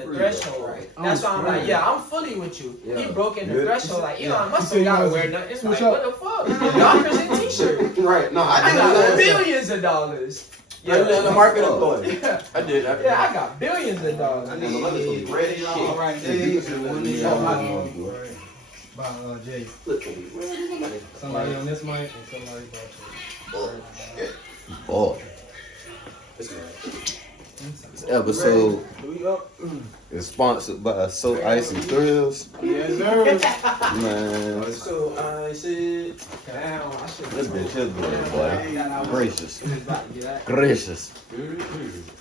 in the threshold. Right. That's why I'm like, yeah, I'm fully with you. Yeah. He broke in the threshold. Like, Elon must have got to wear nothing. It's like, what the fuck? Dockers and t-shirt. Right. No, I got billions of dollars. Yeah, the market employee. Yeah. I did. Yeah, I got billions of dollars. I need ready shit. All right, by Jay. Somebody on this mic and somebody about you. Oh. This episode is sponsored by So Icey Thrills. Yes, sir. Man. So icy. Damn, I should This bitch is good, boy. Gracious. Gracious. I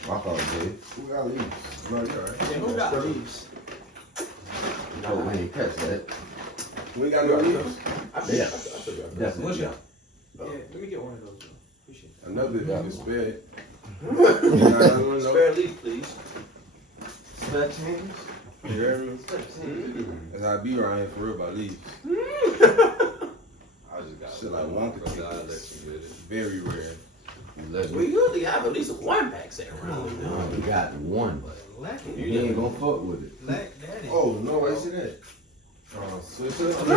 thought, Jay. Who got leaves? Who got leaves? Oh, man, you catch that. We got no leaves. Yeah. Definitely. Yeah, let me get one of those. Appreciate it. Another nigga spare. Spare leaf, please. Spare change. You hear me? As I be around here for real about leaves. I just got shit like Wonka tickets. Very rare. We usually have at least one pack set around. We got one, but you ain't gonna fuck with it. Oh, no, I see that. Switch up.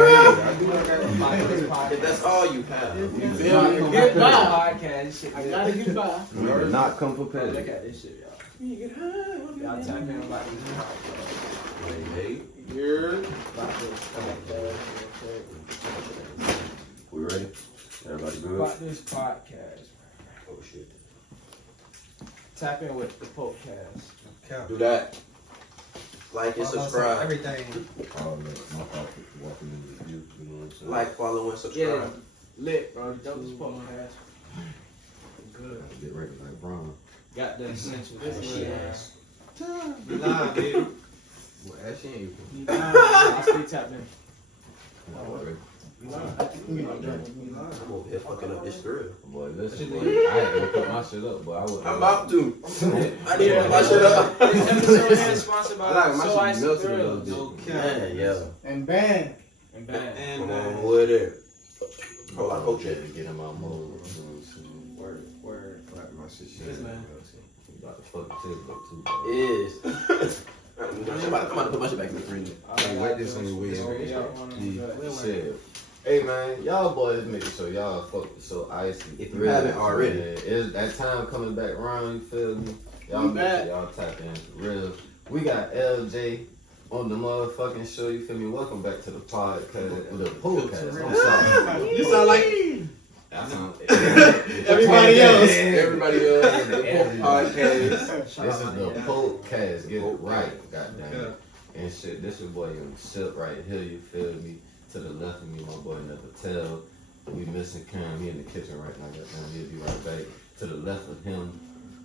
If that's all you have, you feel me? Get by. I gotta get by. You do not come prepared. Look at this shit, y'all. Y'all tap in about this podcast. Hey, we ready? Everybody good? About this podcast. Oh shit. Tap in with the podcast. Do that. Like and subscribe. Everything. Oh, look, my fault for walking in the view. You know what I'm saying? Like, follow, and subscribe. Yeah, lit, bro. Dope as podcast. Good. Get ready like Brown. Got the essentials. This shit ass. You live, baby. Well, actually, ain't you? I stay tapped in. I'm over here fucking up this thrill. Boy, listen, boy, I had to put my shit up, but I would. I'm about to. I need to put my Yeah. shit up. This episode is sponsored by I like my So shit Icey melted a Thrills. little Man, yeah. And band. And bad. Come on, with it. Hold on, to coach it. get in my mode. Word. Like my shit. Yes, man. We about to fuck the table up too. Is. I'm about to put my shit back in the freezer. Hey, wet this on your way. Shit. Hey man, y'all boys making sure y'all fuck with So Icey. If you haven't already. Is that time coming back around, you feel me? Y'all make sure y'all tap in for real. We got LJ on the motherfucking show, you feel me? Welcome back to the podcast, the podcast. I'm sorry. You sound like Everybody else. everybody else in the podcast. This is the podcast. Get it right, goddamn it. And shit, this your boy Silk right here, you feel me? To the left of me, my boy Never Tell. We missing Cam, he in the kitchen right now, goddamn, he'll be right back. To the left of him,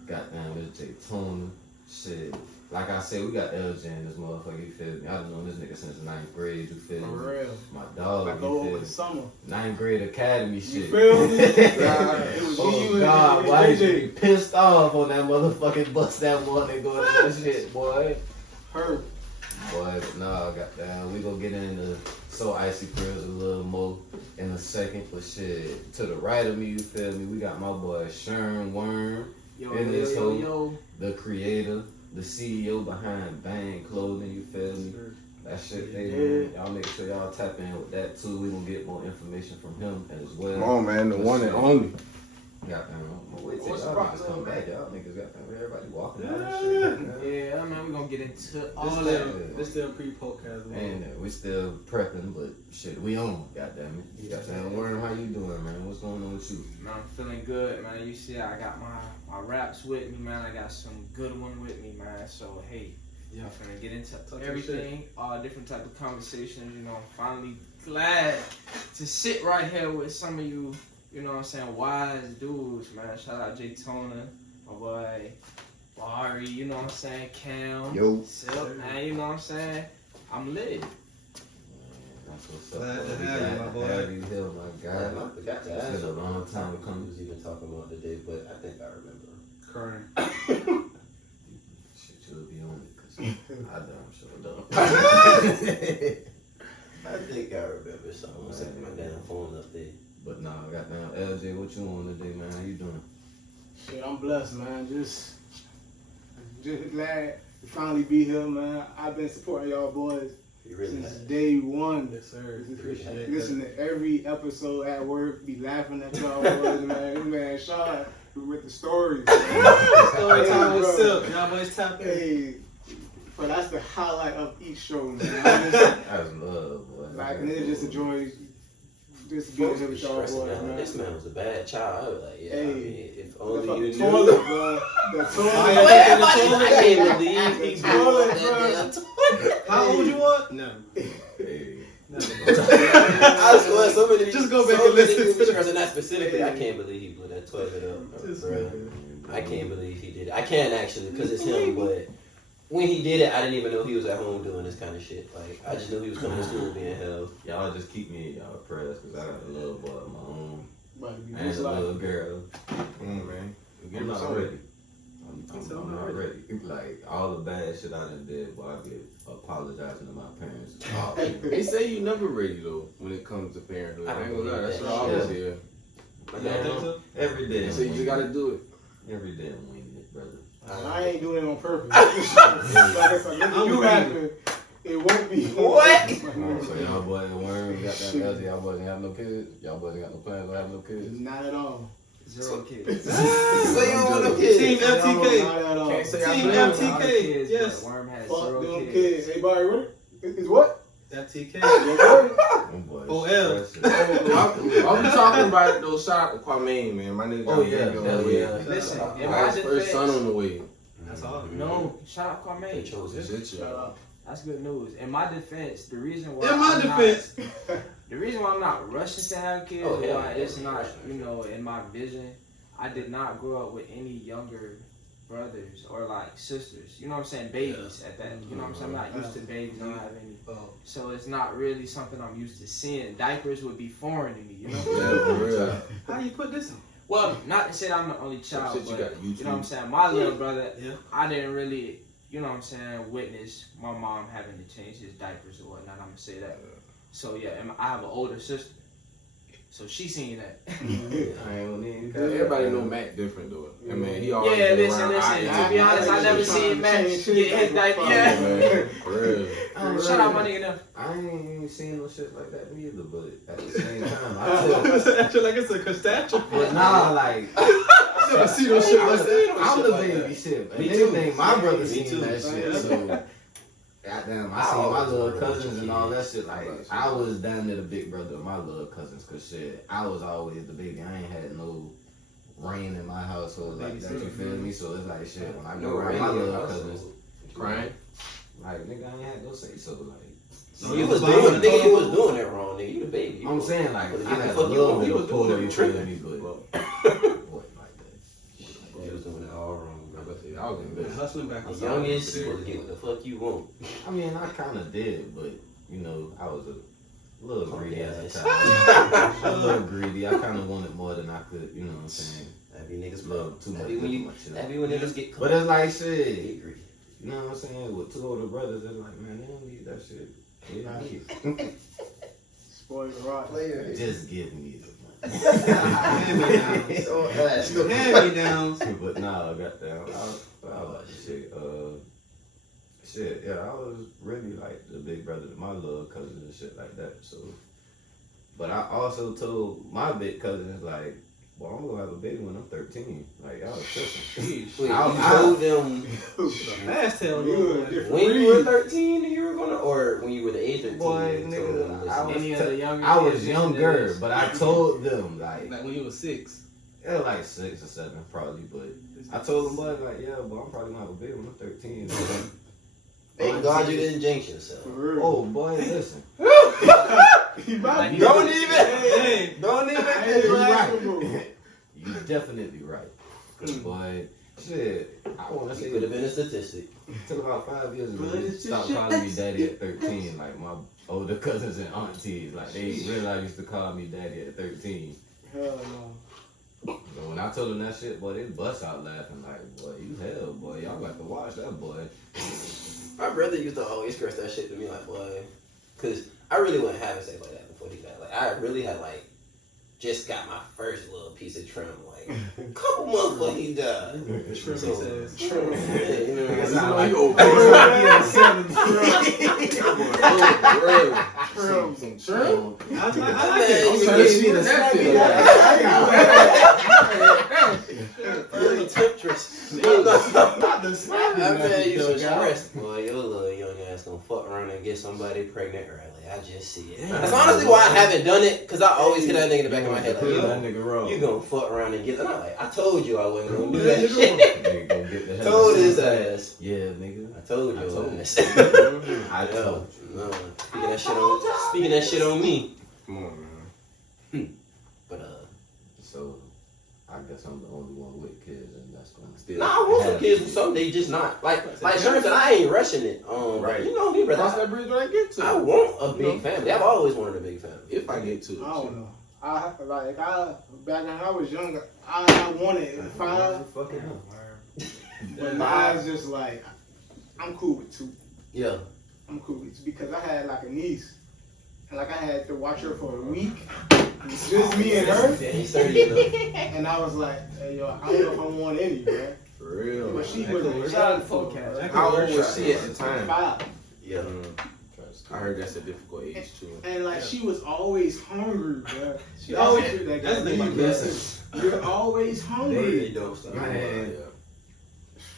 goddamn, it's Jay Tona. Shit. Like I said, we got LJ in this motherfucker, you feel me? I've known this nigga since 9th grade, you feel me? For real. My dog, I you go feel over me? the summer. 9th grade academy shit. You feel me? It was Oh you God, and why did you JJ. be pissed off on that motherfucking bus that morning going to that shit, boy? Hurt. Boy, nah, goddamn, we gonna get into So Icey Thrills a little more in a second, but shit, to the right of me, you feel me, we got my boy Sherm Worm, in this whole, the creator, the CEO behind Banned Clothing, you feel me? That shit they doing. Y'all make sure y'all tap in with that too. We gonna get more information from him as well. Come on, man. The one and only. Goddamn, wait till What's y'all the niggas come problem, back. Y'all niggas got everybody walking out and shit. Yeah, man, we're gonna get into all This that. that- This still pre-podcast. And we still prepping, but shit, we on. Goddamn it. Goddamn, Worm, how you doing, man? What's going on with you? Man, I'm feeling good, man. You see, I got my raps with me, man. I got some good one with me, man. So, hey, I'm finna get into everything, all different type of conversations. You know, I'm finally glad to sit right here with some of you, you know what I'm saying, wise dudes, man. Shout out Jay Tona, my boy Barry, you know what I'm saying, Cam, Yo. Silk, man, you know what I'm saying. I'm lit. That's what's up. Glad to boy. have you, my boy. Have you here, my guy. I forgot to It's ask been a you long time what coming. we was even talking about today, but I think I remember. Crying. Shit, you'll be on it, cause I damn sure don't. I think I remember something. I'm setting my damn phone up there. But nah, goddamn, LJ, what you on today, man? How you doing? Shit, I'm blessed, man. Just glad to finally be here, man. I've been supporting y'all boys since day one. Yes, sir. Listen to every episode at work, be laughing at y'all boys, man. Man, Sean with the stories. Story time with Silk. Y'all boys tap in. Hey, but that's the highlight of each show, man. That's love, boy. Like, niggas just enjoy just being here with y'all boys, man. This man was a bad child. I was like, yeah, Hey, I mean, if only you knew. Toilet, bro. The toilet. I can't believe he Toilet, that bro. How old you want? No. Hey. I swear, so many. Just go back so and listen many to girls, and not specifically. I can't believe he blew that toilet up, bro. I can't believe he did it. I can't actually, because it's him. But when he did it, I didn't even know he was at home doing this kind of shit. Like, I just knew he was coming to school being held. Y'all just keep me in y'all prayers, because I got a little boy of my own. But And a little girl. Man. I'm not ready. I'm not ready. Like, all the bad shit I done did, boy, I get apologizing to my parents. Oh, They say you never ready though when it comes to parenthood. I ain't gonna lie, that's what I always hear. every day. They say you just gotta do it. Every day I'm winging it, brother. I ain't doing it on purpose. Like I said, if it do happen, it won't be. What? So y'all boys worm, got that LJ, y'all boys ain't have no kids? Y'all boys ain't got no plans to have no kids? Not at all. 0 kids. So you don't want no kids. Team Not FTK. at all. Can't say I Team blame FTK. Kids, Yes. but Worm has Fuck 0 them kids. kids. Everybody ready? Is what? FTK. Them boys OL. stressing. I'm talking about those shout out to Kwame, man. My nigga. Oh, yeah, on the hell way. yeah. Listen, in I my got his first son defense, on the way. That's all. no, shout out They Kwame. chose it. Shit, Shut y'all. up. That's good news. In my defense, the reason why In my I'm defense. the reason why I'm not rushing to have kids, Oh, yeah, why it's yeah. not, in my vision. I did not grow up with any younger brothers or like sisters. You know what I'm saying? Babies at that. You know what I'm saying? I'm not used to babies. I don't have any. So it's not really something I'm used to seeing. Diapers would be foreign to me. You know? Yeah, for real. How do you put this in? Well, not to say that I'm the only child, Shit, you but got YouTube. you know what I'm saying? My little brother, Yeah. I didn't really, you know what I'm saying, witness my mom having to change his diapers or whatnot. I'm gonna say that. So yeah, and I have an older sister, so she seen that. I ain't gonna need Everybody know Matt different though. I mean, he always Yeah, been listen. around. To be honest, I never seen Matt get his diaper. Yeah, Yeah. man. For real. Shout out my nigga now. I ain't seen no shit like that neither, but at the same time, I tell I feel like it's a catastrophe. but nah, like, I never see no shit like that. I'm shit the like baby that. shit. But Me anything, too. my brother Me seen too. that shit, so. Goddamn, I seen my little cousins and all that shit. Like, I was damn near the big brother of my little cousins, cause shit, I was always the baby. I ain't had no rain in my household like that. You feel me? So it's like shit. When I go around my little cousins, Crying. like nigga, I ain't had no say so. Like, So you was doing, nigga, you was doing that wrong, nigga. You the baby. I'm saying like, What I had a the fuck you little want? bit You of was pull. doing You it feel tripping. me? But wasn't like that. You was doing it all wrong, bro. I was in bed. Hustling back. The youngest, you supposed to get what the fuck you want. I mean, I kind of did, but you know, I was a little greedy at the Yes. time. A little greedy. I kind of wanted more than I could. You know what I'm saying? That be niggas Love too much. That be when too you. much shit. That be when niggas get. But it's like shit. Get greedy. You know what I'm saying? With 2 older brothers, it's like, man, they don't need that shit. They don't need it. Spoiled rotten. Just give me the Hand-me-downs. money. But nah, goddamn, I like the shit. Shit, yeah, I was really like the big brother to my little cousins and shit like that. So, but I also told my big cousins like, well, I'm gonna have a baby when I'm 13. Like, y'all tripping. Wait, I you told them Fast tail. when you were 13 you were gonna, or when you were the age of 13? Boy, you told them, nigga, I Any was, of the younger I was kids younger, listening to this? but I told them like, Like when you was 6. yeah, like 6 or 7 probably. But I told them, boy, like, yeah, but I'm probably gonna have a baby when I'm 13. Thank God you didn't jinx yourself. For real. Oh boy, listen. He might be- Don't even. Hey. Don't even. Hey, You right. right. You definitely right. 'Cause boy, shit, I wanna You say could have been a statistic. it took about 5 years ago. But They it's stopped just calling me daddy at 13. Like my older cousins and aunties, like they realized used to call me daddy at 13. Hell no. So when I told them that shit, boy, they bust out laughing like, boy, you hell, boy, y'all got to watch that, boy. My brother used to always curse that shit to me, like, boy, because I really wasn't having sex like that before he got, like, I really had, like, just got my first little piece of trim, like a couple months before he died. Trim So, says. yeah, you know what I'm Sound saying? Some trim. I like Man, it. you trying to get- see the Little temptress. Not the snappy. I mean, you so Dog. stressed, boy. Your little young ass gonna fuck around and get somebody pregnant early. I just see it. That's honestly why I haven't done it, because I always hit that nigga in the back of my head like, Prove yo, that nigga wrong. you gonna fuck around and get. And I'm like, I told you I wasn't gonna do that Nigga shit. gonna get the hell Told out his of that. ass. Yeah, nigga. I told I you. told ass. I Yo, told no. Speaking that shit on me. Come on, man. But So, I guess I'm the only one with kids, and that's gonna still. nah, I want some kids, but some they just not. Like Sherm said, I ain't rushing it. Right. You know me, Cross brother. that bridge when I get to I it. want a big family. I've always wanted a big family. If I get to it. I don't know. Back when I was younger, I wanted 5, Fucking hell. but now it's just like I'm cool with 2. Yeah. I'm cool with 2 because I had like a niece, and like I had to watch her for a week. It's just me and her, Yeah, he's 30 enough. and I was like, hey, yo, I don't know if I want any, man. For real. But she That was could work. Shout out young to for Podcast. her. How old was she at the time? 5. Yeah. I heard that's a difficult age too. And like she was always hungry, bro. She Oh, always yeah. do that. That's the thing about Listen, You're always They hungry. don't stop. man.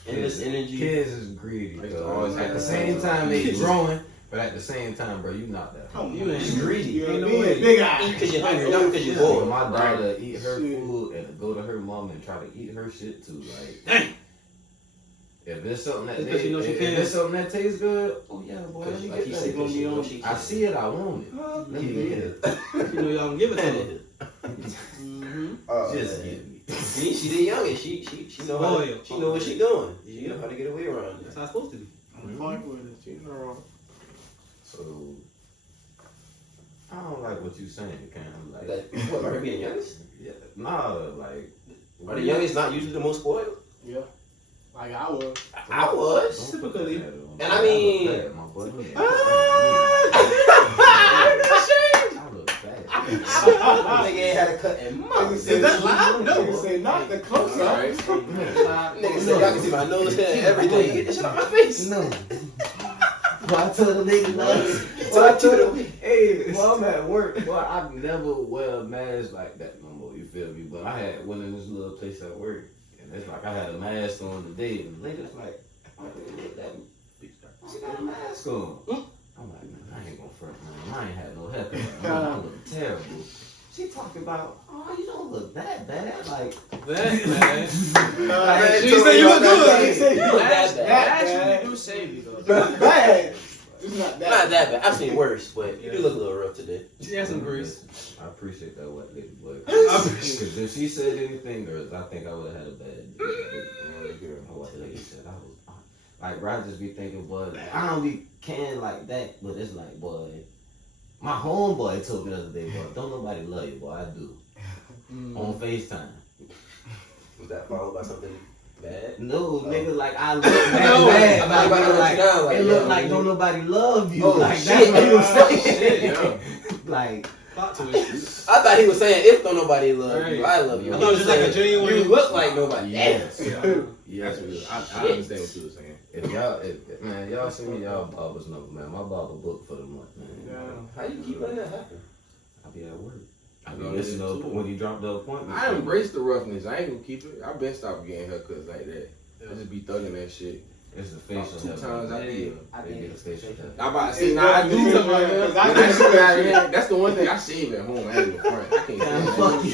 Endless energy. Kids is greedy. They Cause always at have the to same have time they kids. growing, but at the same time, bro, you not that. Come You on, ain't greedy. You're Ain't no being way. big Eat eye. because you're hungry, not because you're So bored. my daughter eat her Shit. food and go to her mom and try to eat her shit too. Like, if there's something that Just 'cause you know she if can. there's something that tastes good, oh yeah, boy, let me Like get he that. said, gonna be on- I see it, I want it. Let me get it. You know y'all can give it to her. Mm-hmm. Just get me. See, she the youngest. She know how. Spoiled. She know what she doing. She know how to get away around That's it. how it's supposed to be. I'm fine with it. You know. So I don't like what you saying, Cam. Like, That, what, about her being the youngest? yeah, nah, like. Are the youngest not usually the most spoiled? Yeah. Like I was. I was. Don't put that Typically. on me. And I mean- I look bad, my boy. I look bad. Nigga ain't had a cut in months. Is that loud? No. Nigga say not the close up. Nigga said y'all can see my nose, hair, and everything. Get this shit out my face. No. Well, I told the nigga no. So I took it away. Hey, well, I'm at work. Well, I never wear a mask like that no more. You feel me? But I had one in this little place at work, and it's like I had a mask on today, and the lady's like, "Oh, look at that. She got a mask on." I'm like, man, I ain't gonna front, man. I ain't had no haircut. Man, I look terrible. She talking about, oh, you don't look that bad. Like, That, man. She She said you look good. You look that bad. That Actually, do save you though. Not bad. It's not that. Not that bad. I've seen worse, but you do look a little rough today. She had some grease. I appreciate that white lady, but I appreciate because if she said anything, girls, I think I would have had a bad day. My white lady said I was like, bro, I just be thinking, boy, like, I don't be can like that, but it's like, boy, my homeboy told me the other day, boy, don't nobody love you, boy, I do. On FaceTime. Was that followed by something bad? No, nigga, like I look No, bad. I'm not about to let you down, like, it look yo, like nigga. don't nobody love you. Oh, like shit. that's what he was saying. Shit, yeah. Like, Plot twist. I thought he was saying if don't nobody love Right. you, I love you. I thought it was just like a genuine. You look like nobody. yes. That's real. I understand what you were saying. If man, y'all see me, y'all barbers know, man. My barber booked for the month, man. How you keep letting that happen? I be at work. I be No, listening this to too. when you drop the appointment. I embrace the roughness. I ain't gonna keep it. I been stop getting haircuts like that. I just be thugging that shit. It's the About facial 2 hair, times man. I did. They get the facial hair. I'm about to say, It's nah, I do. definitely When different, 'cause I I can shave do that out shit. here, that's the one thing I shave at home. I ain't gonna front. I can't Man, stand fuck that. you.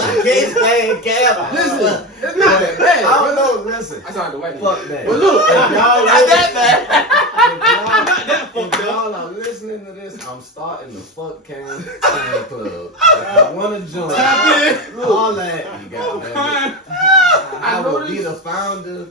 I can't stand Cam. Listen, it's not that bad. I don't know. Listen. I sound the white Fuck man. that. But look, If y'all Not listen- that bad. If y'all are listening to this, I'm starting the Fuck Cam fan club. If you wanna join, all that you got, man. I will be the founder,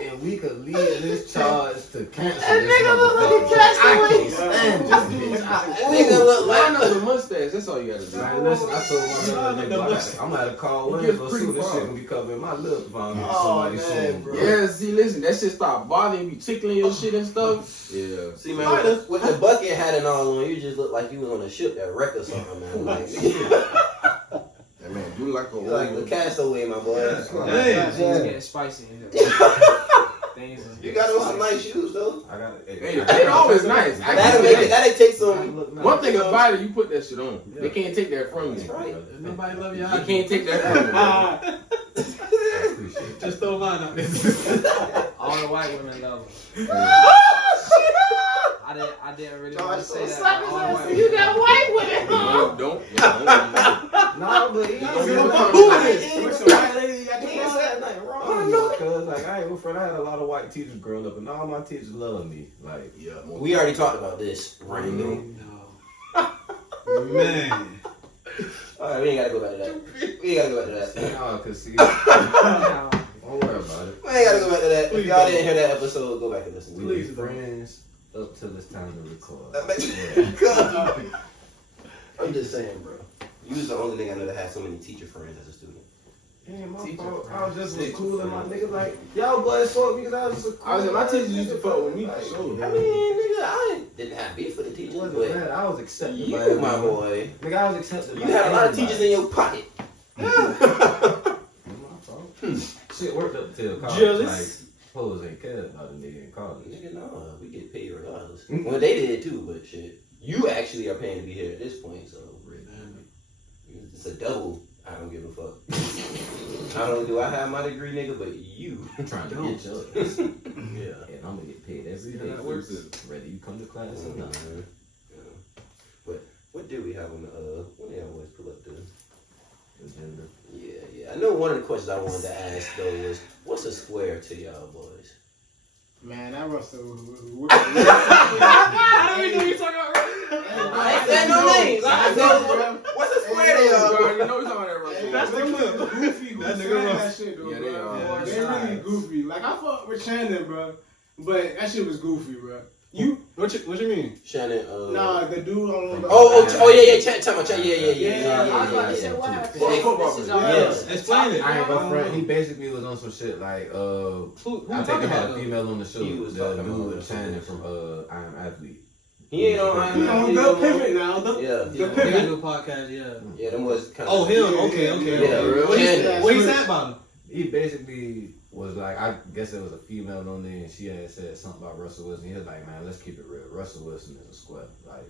and we could lead this charge to cancel this motherfucker. I can't stand this bitch. Nigga look line like up the mustache. That's all you gotta do. Man, listen, I told my brother, nigga, I'm gonna call You one get so free soon this fun. shit gonna be covering my lip if I don't get Oh, somebody man, soon, bro. bro. Yeah, see, listen, that shit start bothering me, tickling your shit and stuff. Yeah. See, man, with the bucket hat and all on, you just look like you was on a ship that wrecked or something, man. Like, You like a You like the castaway, my boy. Things getting spicy in here. Things is You got on some nice shoes though. I got it. Hey, they always nice. That'll make it. That'll take some. One thing about it, you put that shit on. They can't take that from you. That's right. Nobody love They y'all. can't take that from you. Just throw mine out there. all the white women love them. I didn't really want to say that. All the white women. You got white women, huh? Don't. No, but he Who ain't What's the white lady you got He the ain't said nothing wrong. because like I ain't friend. I had a lot of white teachers growing up, and all my teachers love me. Like We already talked about this. Right. No. Man. Alright, we ain't gotta go back to that. We ain't gotta go back to that. no, cause see, Now, don't worry about it. We ain't gotta go back to that. If Please y'all don't. didn't hear that episode, go back and listen to We it. be friends up till it's time to record. I'm just saying, bro. You was the only nigga I know that had so many teacher friends as a student. Damn, my fault. I was just was cool and my nigga like, y'all boys fuck me because I was just a cool. My teachers used to fuck with me for sure. I mean, nigga, I didn't have beef with the teachers, Wasn't but bad. I was accepted by you, everyone. my boy, Nigga, I was accepted you by had a lot of everybody. teachers in your pocket. My fault. Shit worked up till college. Jealous? Like, hoes ain't cared about a nigga in college. Nigga, no, we get paid regardless. Well, they did too, but shit, you actually are paying to be here at this point, so it's a double. I don't give a fuck. Not only do I have my degree, nigga, but you. I'm trying to get yours. Yeah. And I'm gonna get paid every day. that works. Whether you come to class or not. Yeah. But what did we have on the when they always pull up the Agenda. Yeah. I know one of the questions I wanted to ask though was what's a square to y'all boys? Man, that Russell. I don't even know you're talking about. I ain't said no names. I said what's a square to y'all boys? You know we talking about that, Russell. That's the clip. Goofy who That said nigga that Russ. shit though, Yeah, bro. they are. They really goofy. Like I fuck with Shannon, bro, but that shit was goofy, bro. You What you mean? Shannon. nah, the dude on the Oh yeah. Chat. Yeah. I was about to say, what happened? Yeah. This is our- Yeah. Explain it. I ain't gonna front. He basically was on some shit like Who I think talking they had about? a female on the show. He was The talking dude about with Shannon from I Am Athlete. He ain't on. He on the pivot now. Yeah. Yeah, pivot. they do a podcast. Yeah. Yeah. Them was kind of. Oh, him. Yeah, Okay. yeah. What he Shannon. what he said about him? He basically was like, I guess there was a female on there, and she had said something about Russell Wilson. He was like, man, let's keep it real. Russell Wilson is a square. Like,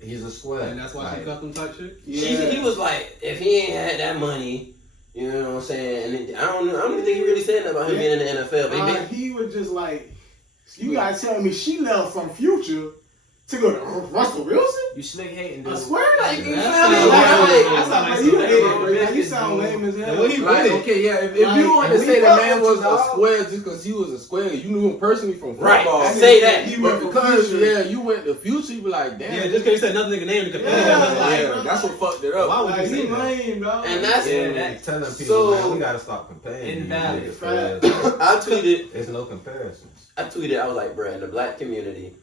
he's a square. And that's why she cuffed him type shit? He was like, if he ain't had that money, you know what I'm saying? And I don't even think he really said that about him being in the NFL. But He was just like, you gotta tell me she left from Future to go to Russell Wilson? You slick hating, I dude. swear, like, you That sound sound like like- you that hated, sound bro. like- You sound lame as hell. What he Like, with it? okay, yeah, if Like, you want to we say the fuck man with was you, a dog. square just because he was a square, you knew him personally from Right. football. Say that. He But went for because, Future. yeah, you went to Future, you be like, damn. Yeah, just because you said another nigga name to compare Yeah, him. like- Yeah, that's what fucked it up. Why would Like, you he say that? lame, dog. And that's Telling people, So- man, we gotta stop comparing. Invalid. these niggas, because I tweeted. There's no comparisons. I was like, bruh, in the black community,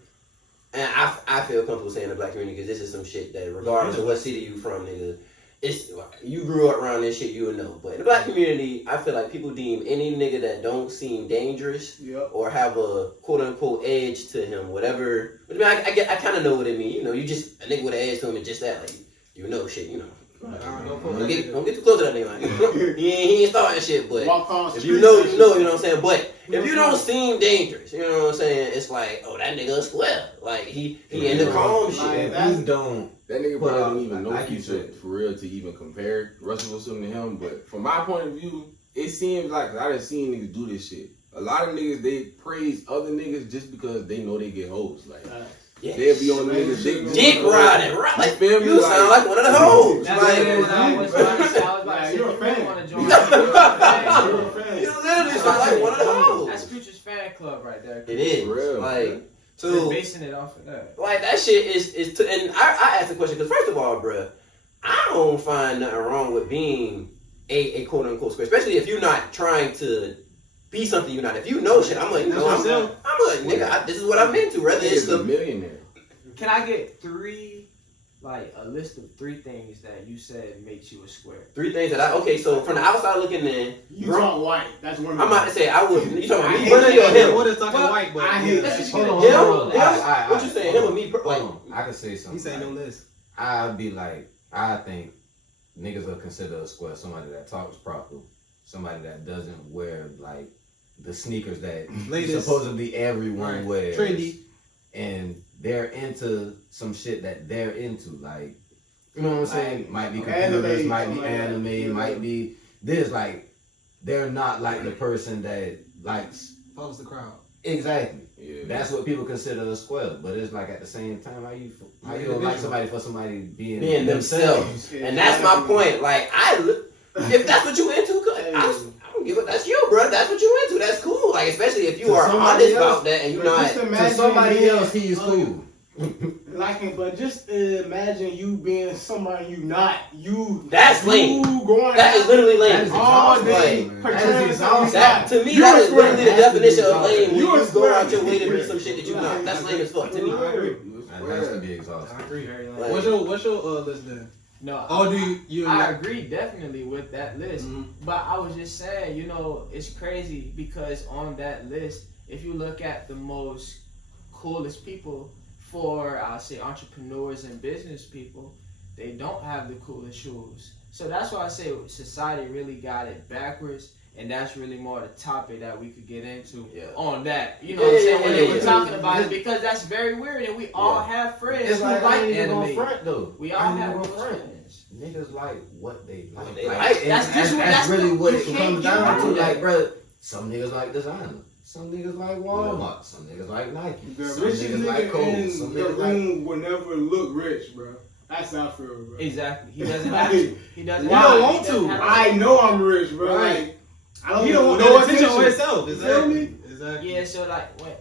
and I feel comfortable saying the black community because this is some shit that regardless of what city you from, nigga, it's you grew up around this shit, you would know. But in the black community, I feel like people deem any nigga that don't seem dangerous Yep. or have a quote unquote edge to him, whatever. But I mean, I kind of know what it means. You know, you just a nigga with an edge to him and just that, like you know shit, you know. Don't get too close to that nigga. Like, he ain't starting shit, but Walk on if street you know, and you know, shit. you know what I'm saying. But if you don't seem dangerous, you know what I'm saying. It's like, oh, that nigga a square. Like he in the calm Like, shit. If you don't, That nigga Well, probably didn't even know like you Future said. for real to even compare Russell Wilson to him. But from my point of view, it seems like I done seen niggas do this shit. A lot of niggas, they praise other niggas just because they know they get hoes. Like, Yeah. they'll be on the niggas dick. Dick riding, right? Like, You feel me? you sound like one of the hoes. That's Like, what I was about to say. I was about to say, You're a you fan. want to join. You're a fan. you literally sound like one of the hoes. That's Future's fan club right there. It is. For real. Like, They're so, basing it off of that. like that shit is. And I asked the question because first of all, bruh, I don't find nothing wrong with being a quote unquote square, especially if you're not trying to be something you're not. If you know shit, I'm like, no, I'm like, nigga, this is what I'm into. Whether it's He's a the millionaire. Can I get a list of 3 things that you said makes you a square? 3 things that okay, so from the outside looking in, You talk white. That's one. I'm about to say I would. You talking about I me hate personally or that. him? What is talking Well, white, but I hate that shit. Hold on, Him? hold on. Him? What you saying? Him or me? Like, I can say something. He saying no list. I'd be like, I think niggas are considered a square. Somebody that talks proper, somebody that doesn't wear like the sneakers that supposedly everyone wears, trendy, and they're into some shit that they're into, like, you know what I'm saying? Might be computers, might be anime, might be this. Like, they're not like the person that likes follows the crowd. Exactly. Yeah. That's what people consider a square. But it's like at the same time, how you don't like somebody for somebody being themselves. And that's my point. Like, if that's what you into, I don't give a, that's you, bro. That's what you into. That's cool. Like, especially if you are honest about that and you're not. To somebody else, he's cool. But just imagine you being somebody you not. That's lame. That is literally lame. All day. That, to me, that is literally the definition of lame. When you go out your way to be some shit that you not. That's lame as fuck to me. That has to be exhausting. I agree. Like, What's your list then? No, I agree definitely with that list. But I was just saying, you know, it's crazy because on that list, if you look at the most coolest people for, I'll say, entrepreneurs and business people, they don't have the coolest shoes. So that's why I say society really got it backwards. And that's really more the topic that we could get into on that. You know what I'm saying? When they were talking about it, because that's very weird, and we all have friends It's who like like anime. anime. Though. We all have friends. Niggas like what they like. That's really what it you comes can't down to. get Like, bro, some niggas like designer. Some niggas like Walmart. Some niggas like Nike. The some richest niggas like Kohl's. Some in the niggas like... room will never look rich, bro. That's how I feel, bro. Exactly. He doesn't have to. He doesn't. Why? He Want doesn't to. have I know I'm rich, bro. Right. Like, I don't He don't want know no attention on himself. Exactly. Yeah. So like, when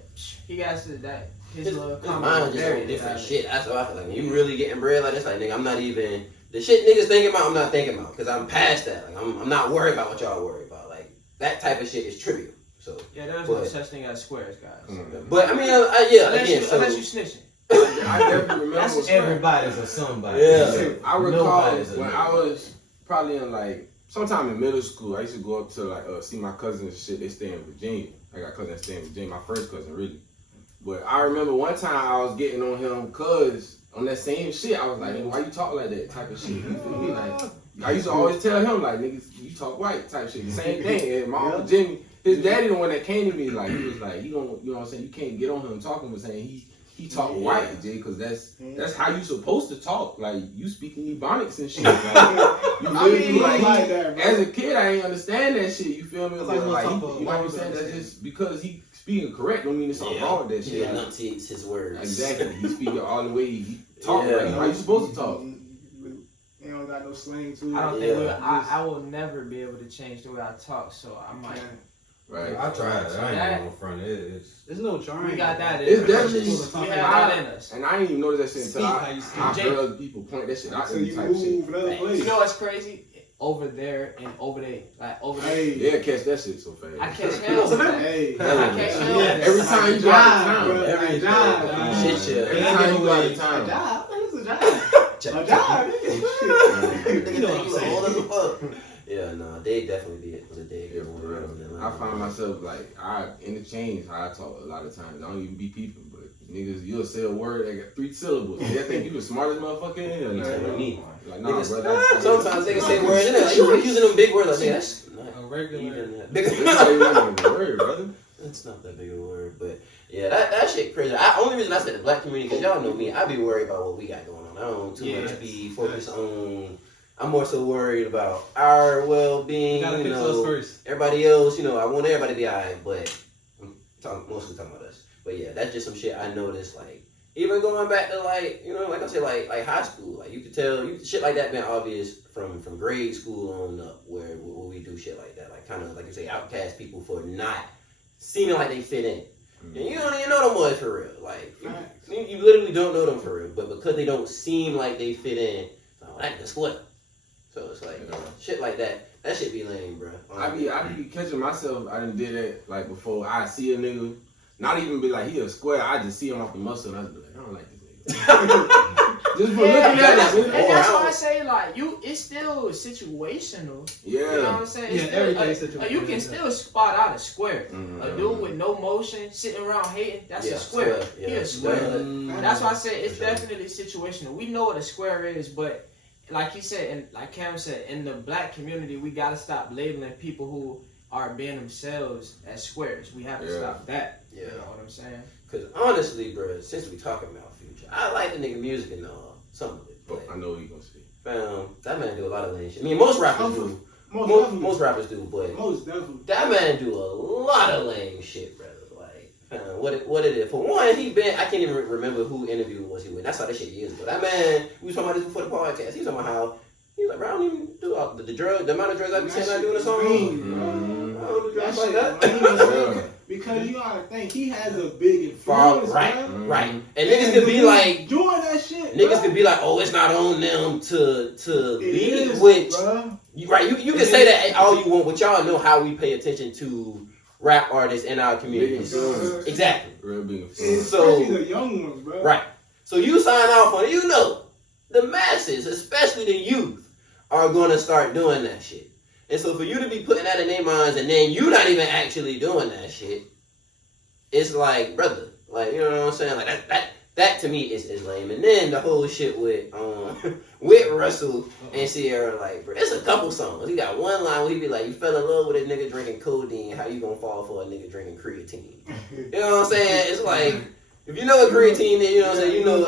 he got to that, his little His mind comment just very on different shit. That's what I feel like. When you really getting bread like this, like, nigga, I'm not even the shit niggas thinking about. I'm not thinking about because I'm past that. Like, I'm not worried about what y'all worry about. Like, that type of shit is trivial. So yeah, there's no such thing as squares, guys. But I mean, unless you snitching. I definitely remember. Everybody's a somebody. Yeah. I recall when I was probably in like sometime in middle school, I used to go up to like see my cousins and shit. They stay in Virginia. I got cousins that stay in Virginia. My first cousin, really. But I remember one time I was getting on him cause on that same shit. I was like, why you talk like that type of shit? You feel me? Like, I used to always tell him like, niggas, you talk white type shit. Same thing. And my uncle Jimmy, his daddy the one that came to me like, he was like, you know what I'm saying? You can't get on him talking, but saying he talk white, Jay, because that's how you supposed to talk. Like, you speaking Ebonics and shit. Like, you feel me? Like that, as a kid, I ain't understand that shit. You feel me? Like, you know what I'm saying? That's just because he speaking correct don't mean it's something wrong with that shit. He enunciates his words. Exactly. He speaking all the way he talk right. How you supposed to talk? He don't got no slang to it. I don't think I will never be able to change the way I talk, so I might. Right. I tried it. I ain't going front. There's no charm. We got that in it's us. definitely We have that in us. And I didn't even notice that shit until I heard other people point that shit out to me type shit. You know what's crazy? Over there and over there, like over there. Yeah, catch that shit so fast. I catch hell with that. Hey, I catch hell with that. Every time you go out of town. Every time you go out of town. A job. A job. You know what I'm saying? Yeah, no, they definitely was a dig. I find myself like I interchange how I talk a lot of times. I don't even be peeping, but niggas, you'll say a word that got 3 syllables. They think you the smartest motherfucker in here. Like, nah, niggas, brother. Sometimes they can say words in there. Like, you using them big words. Like, that's not a regular. Word, brother. It's not that big of a word, but yeah, that shit crazy. Only reason I said the black community, because y'all know me, I be worried about what we got going on. I don't too much be focused on. I'm more so worried about our well-being. You gotta fix us first. Everybody else, I want everybody to be alright, but I'm mostly talking about us. But yeah, that's just some shit I noticed. Like, even going back to like I said, like high school, like you could tell, shit like that been obvious from grade school on up, where we do shit like that, like kind of like you say, outcast people for not seeming like they fit in. And you don't even know them boys for real. Like you literally don't know them for real, but because they don't seem like they fit in, that's what. So it's like shit like that. That shit be lame, bro. I be catching myself. I done did that like before. I see a nigga, not even be like he a square. I just see him off the muscle, and I just be like, I don't like this nigga. Just for looking at it. And that's why I say like it's still situational. Yeah. You know what I'm saying? Yeah, everything's situational. You can still spot out a square. A dude with no motion, sitting around hating, that's a square. He a square. That's why I say it's definitely situational. We know what a square is, but like you said, and like Cam said, in the black community, we gotta stop labeling people who are being themselves as squares. We have to stop that. Yeah. You know what I'm saying? Cause honestly, bro, since we talking about Future, I like the nigga music and some of it. Oh, I know what you gonna say. That man do a lot of lame shit. I mean, most rappers do. Most rappers do, but most definitely. That man do a lot of lame shit, brother. Like, what it is? For one, I can't even remember who interview was he with. I saw that shit years ago. That man, we was talking about this before the podcast. He was talking about how he was like, bro, I don't even do all the amount of drugs I be saying I do in a song. I don't do drugs like that. Because you gotta think he has a big influence, right. And niggas could be like doing that shit. Niggas could be like, oh, it's not on them to lead, which you can say that all you want, but y'all know how we pay attention to rap artists in our communities. Exactly. Real big especially the young ones, bro. Right. So you sign off on it, you know, the masses, especially the youth, are gonna start doing that shit. And so for you to be putting that in their minds and then you not even actually doing that shit, it's like, brother, like, you know what I'm saying? Like that to me is lame. And then the whole shit with Russell and Sierra, like, bro, it's a couple songs. He got one line where he be like, you fell in love with a nigga drinking codeine, how you gonna fall for a nigga drinking creatine? You know what I'm saying? It's like, if you know what creatine is, you know what I'm saying? You know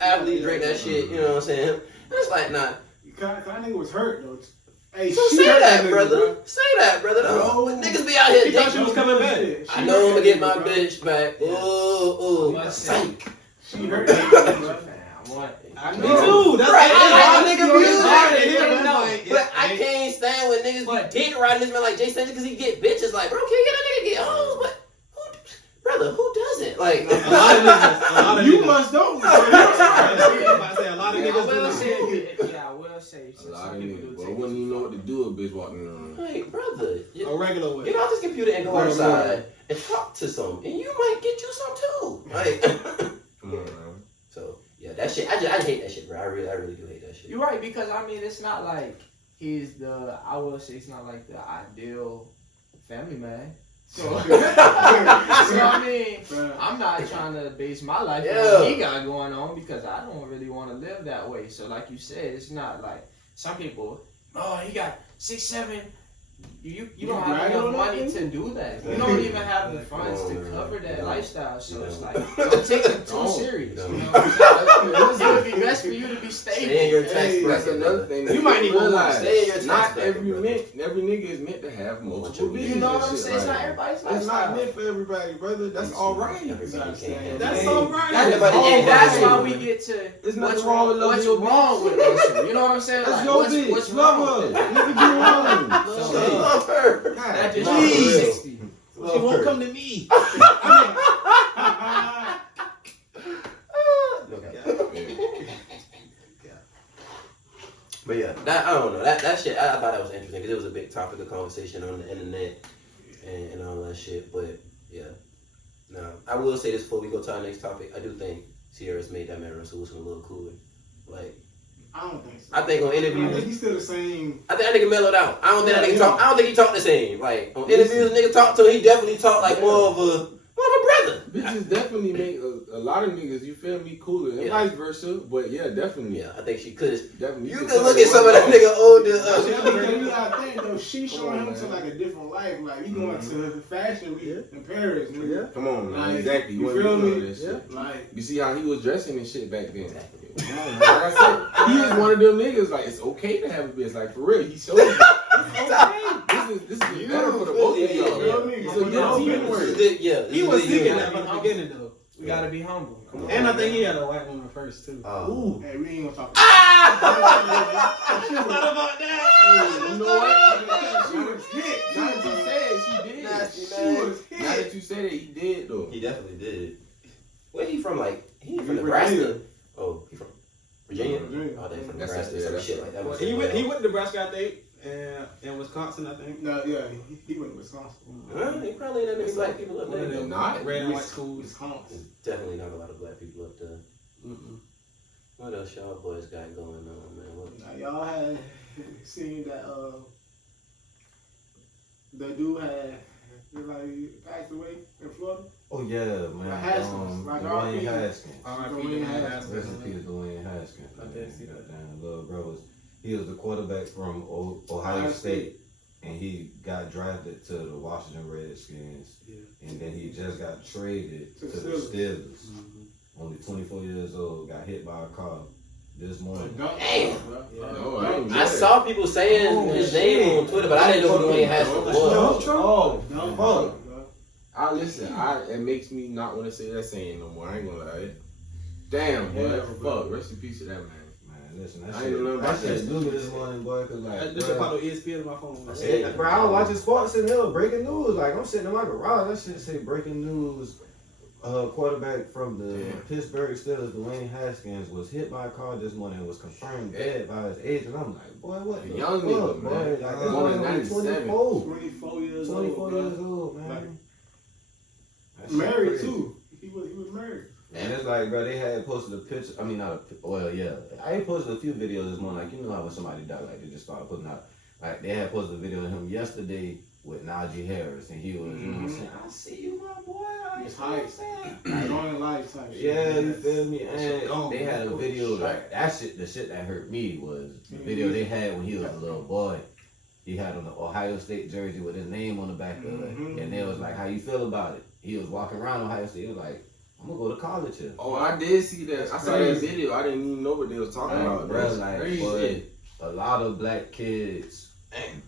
athletes drink that shit, you know what I'm saying? It's like, nah. That nigga was hurt, though. Hey, so say that, brother. Say that, brother. Though. Niggas be out here. He thought she was coming back. I know I'm gonna get my bitch back. Oh, psych. She hurt me. Me too. That's right. I Nigga music. But I can't stand when niggas be dick riding this man like Jay Sanders because he get bitches. Like, bro, can you get a nigga get hoes? But brother, who doesn't? Like, a lot of niggas. You must know. A lot of niggas do. I will say. A lot of niggas, but I wouldn't even know what to do if bitch walking around. Like, brother, a regular way. Get off this computer and go outside and talk to some, and you might get you some too. Like, come on, man. So yeah, that shit. I hate that shit, bro. I really do hate that shit. You're right, because I mean, it's not like I will say it's not like the ideal family man. So I mean, I'm not trying to base my life on what he got going on because I don't really want to live that way. So like you said, it's not like some people, oh, he got 6, 7. You don't have enough money to do that. You don't even have the funds to cover that lifestyle. So it's like, don't take it too serious. You know what I'm saying? It would be best for you to be stable. Stay in your tax bracket. That's another thing. You might need to realize. Stay in your tax not bracket, every nigga is meant to have multiple bitches. You know what I'm saying? It's not everybody's lifestyle. It's not meant for everybody, brother. That's all right. That's all right. And that's why we get to It's what's nothing wrong with what's loving your wrong with this. You know what I'm saying? That's Like, your bitch. what's wrong Love with her. that? Nigga, be wrong. Love her. That just Please. 60. She won't come to me. But yeah, I don't know. That shit, I thought that was interesting because it was a big topic of conversation on the internet and all that shit. But yeah, no, I will say this before we go to our next topic. I do think Sierra's made that man Russell Wilson a little cooler. Like, I don't think so. I think on interviews, I think he's still the same. I think that nigga mellowed out. I don't think that nigga talk. I don't think he talked the same. Like on interviews, nigga talked to him. He definitely talked like more of a brother. Bitches definitely make a lot of niggas, you feel me, cooler and vice versa. But yeah, definitely. Yeah, I think she could. Definitely. You can look at some of that nigga older. You gotta think though, she showing him to like a different life. Like he going to fashion week in Paris. Nigga. Come on, man. Like, Exactly. You feel me? Like you see how he was dressing and shit back then. Like I said, he was one of them niggas. Like it's okay to have a bitch. Like for real, he showed me. It's okay. This is better for the both of y'all. It's a good teamwork. Yeah, He was thinking that from the beginning though. We gotta be humble. And I think he had a white woman first too. Ooh, hey, we ain't gonna talk She thought about that. You know what? She was hit. Now that you said she did. She was hit. Now that you said it, he did though. He definitely did. Where he from? Like he from Nebraska. Oh, he from Virginia. Oh, they from Nebraska. Some shit like that. He went to Nebraska, I think, and Wisconsin, I think. No, yeah, he went to Wisconsin. He probably ain't that many black people up there. They're not. Red and white schools. Wisconsin. Definitely not a lot of black people up there. Mm-mm. What else y'all boys got going on, man? What? Now, y'all had seen that the dude had like passed away in Florida. Oh Oh yeah, man. Haskins, like Dwayne Haskins. Dwayne Haskins. Rest in peace, Dwayne Haskins. I did see that. Goddamn, little bro he was the quarterback from Ohio State, and he got drafted to the Washington Redskins, and then he just got traded to the Steelers. Only 24 years old, got hit by a car this morning. Damn. I saw people saying his name on Twitter, but I didn't know who Dwayne Haskins was. Oh, listen. It makes me not want to say that saying no more. I ain't gonna lie. Damn, boy. Fuck. Rest in peace to that man. Listen, I ain't learned about that. Google this morning, boy, cause like, This is part of ESPN on my phone. hey, bro, I was watching sports sitting there, breaking news. Like, I'm sitting in my garage, that shit say breaking news. Quarterback from the Pittsburgh Steelers, Dwayne Haskins, was hit by a car this morning and was confirmed dead by his agent. I'm like, boy, what the young fuck, nigga, boy? man. Like, that's Born in only 97. 24 years 24 years old, man. Like, That shit married crazy. too. He was married. And it's like, bro, they had posted a picture. I mean, not a. Well, yeah, I had posted a few videos this morning. Like, you know how when somebody died, like they just started putting out. Like they had posted a video of him yesterday with Najee Harris, and he was, you know what I'm saying? I see you, my boy. It's hype. Enjoying life type shit. Yeah, you feel me? And gone, they had a man. video like that shit. The shit that hurt me was the video they had when he was a little boy. He had on the Ohio State jersey with his name on the back of it, and they was like, "How you feel about it?" He was walking around Ohio State. He was like, "I'm gonna go to college here." Oh, I did see that. I saw that video. I didn't even know what they was talking about. Bro, That's like, crazy. but a lot of black kids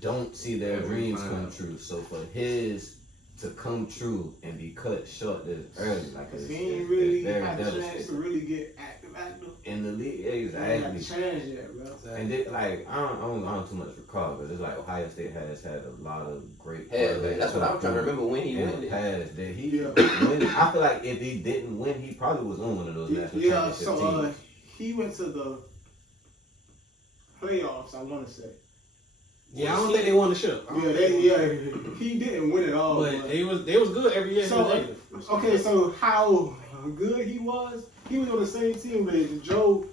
don't see their dreams come true. So for his to come true and be cut short this early, like Cause it's, he ain't it's really very had a chance to devastating. really get active. In the league, He ain't had exactly. the chance yet, bro. And they, like I don't too much recall, but it's like Ohio State has had a lot of great. Hell, man, that's what I was trying to remember when he in won the it. past. That he when, I feel like if he didn't win, he probably was on one of those national Yeah, championship so teams. he went to the playoffs, I want to say. Yeah, I don't think they won the ship. He didn't win it all. But they was good every year. So, okay, so how good he was on the same team with Joe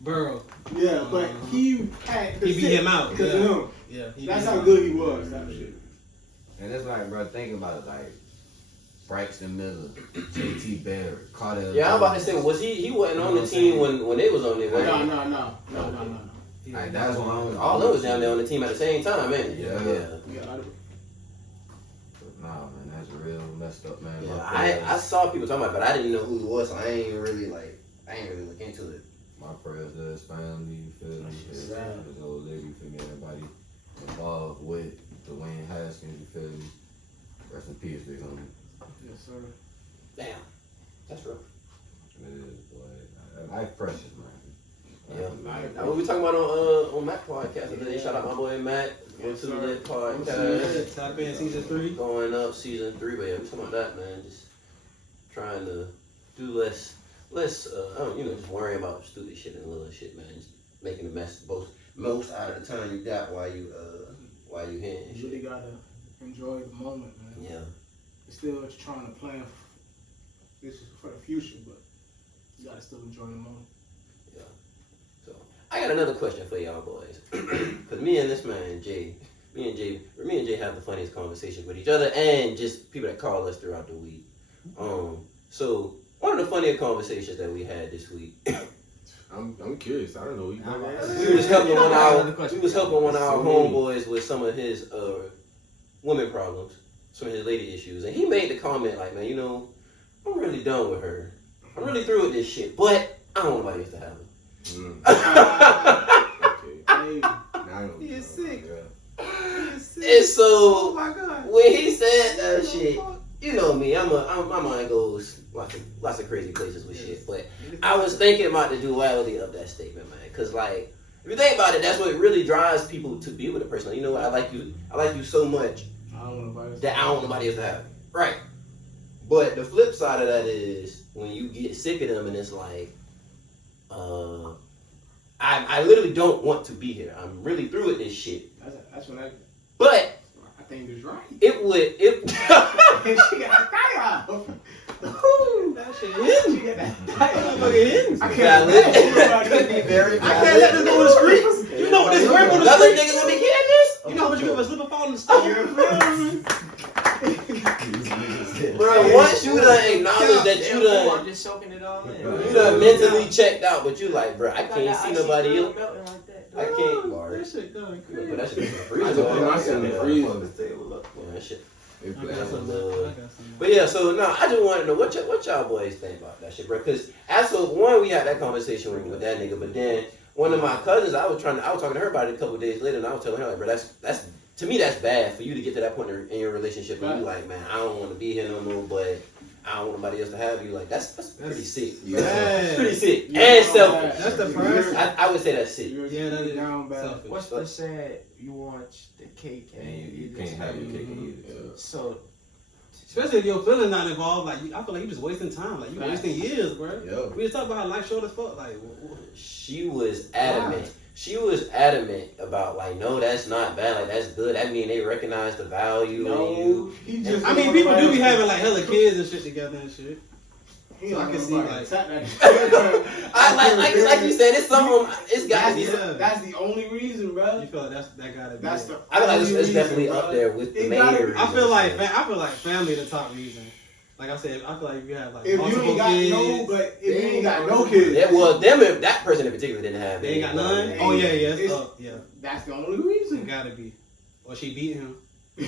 Burrow. Yeah, but he had He beat him out. because of him. Yeah, That's how good he was. That shit. And it's like, bro, think about it, like Braxton Miller, J.T. Barrett, Carter. Yeah, I'm about to say, was he wasn't on the team when they was on there? Was he? No. Like, that's what I'm. All of us down there on the team at the same time, man. Yeah. Yeah, Nah, man, that's real messed up, man. Yeah, I saw people talking about it, but I didn't know who it was, so I ain't really look into it. My prayers to his family, you feel me? His old lady, you feel me? Everybody involved with Dwayne Haskins, you feel me? Rest in peace, big homie. Yes, sir. Damn, that's rough. It is, boy. Life precious, man. Yeah. Now, what we talking about on Matt podcast today? Shout out my boy Matt. Go to the Lit podcast. Top in season 3. Going up season 3, but yeah, we talking about that, man. Just trying to do less. Just worrying about stupid shit and little shit, man. Just making the most out of the time you got while you here and You really shit. gotta enjoy the moment, man. Yeah. You're still trying to plan this is for the future, but you gotta still enjoy the moment. Yeah. So I got another question for y'all boys. Cause me and Jay have the funniest conversations with each other and just people that call us throughout the week. So one of the funniest conversations that we had this week. I'm curious. I don't know. We was helping one of our homeboys with some of his women problems, some of his lady issues, and he made the comment like, man, I'm really done with her. I'm really through with this shit, but I don't want nobody else to have it. Okay. Now He is sick. And so Oh my God. when he said that shit, you know me, my mind goes lots of crazy places with shit. But I was thinking about the duality of that statement, man. Cause like, if you think about it, that's what really drives people to be with a person. Like, you know what? I like you so much I don't want that I don't want nobody else to have it. Right. But the flip side of that is when you get sick of them and it's like, I literally don't want to be here. I'm really through with this shit. That's when But I think it's right. she got that off. That shit hit. She got that I can't let this go on the street. You know what this work on the Other street? niggas gonna be getting this? You know how much you ever slip and fall in the street? Bro, once you done acknowledge that you done, I'm just soaking it all in. you done mentally checked out, but you like, bro, I can't see nobody else. I can't. That shit going crazy. But that shit in the I freezer. just put my shit in the freezer. Yeah, that shit. I got some. But yeah, so no, I just want to know what y'all boys think about that shit, bro. Because as of one, we had that conversation with that nigga, but then one of my cousins, I was talking to her about it a couple of days later, and I was telling her like, bro, that's to me that's bad for you to get to that point in your relationship, and you like, man, I don't want to be here no more, but I don't want nobody else to have you. Like that's pretty sick. Yeah. Pretty sick and selfish. That's the first. I would say that's sick. Yeah, that is down bad. selfish. What's the sad? You want the cake And you can't have your cake and eat it. So, Especially if your feelings not involved, like I feel like you just wasting time. Like you wasting years, bro. Yo. We just talk about how life short as fuck. Like, She was adamant. She was adamant about like, no, that's not bad. Like that's good. That mean they recognize the value in you. He just. I mean, people do be having like hella kids and shit together and shit. So I can see like. like you said, it's something. It's got to be. That's the only reason, bro. You feel like that gotta be. That's it. the. I feel like it's only definitely reason, up bro. there with the It main gotta- reason. I feel like family the top reason. Like I said, I feel like if you have like If you multiple ain't got kids, no, but if you ain't got no kids, Yeah, well, that person in particular didn't have. they ain't got any. none. Oh yeah, yeah, It's- yeah. that's the only It reason. gotta be. Or she beat him. No,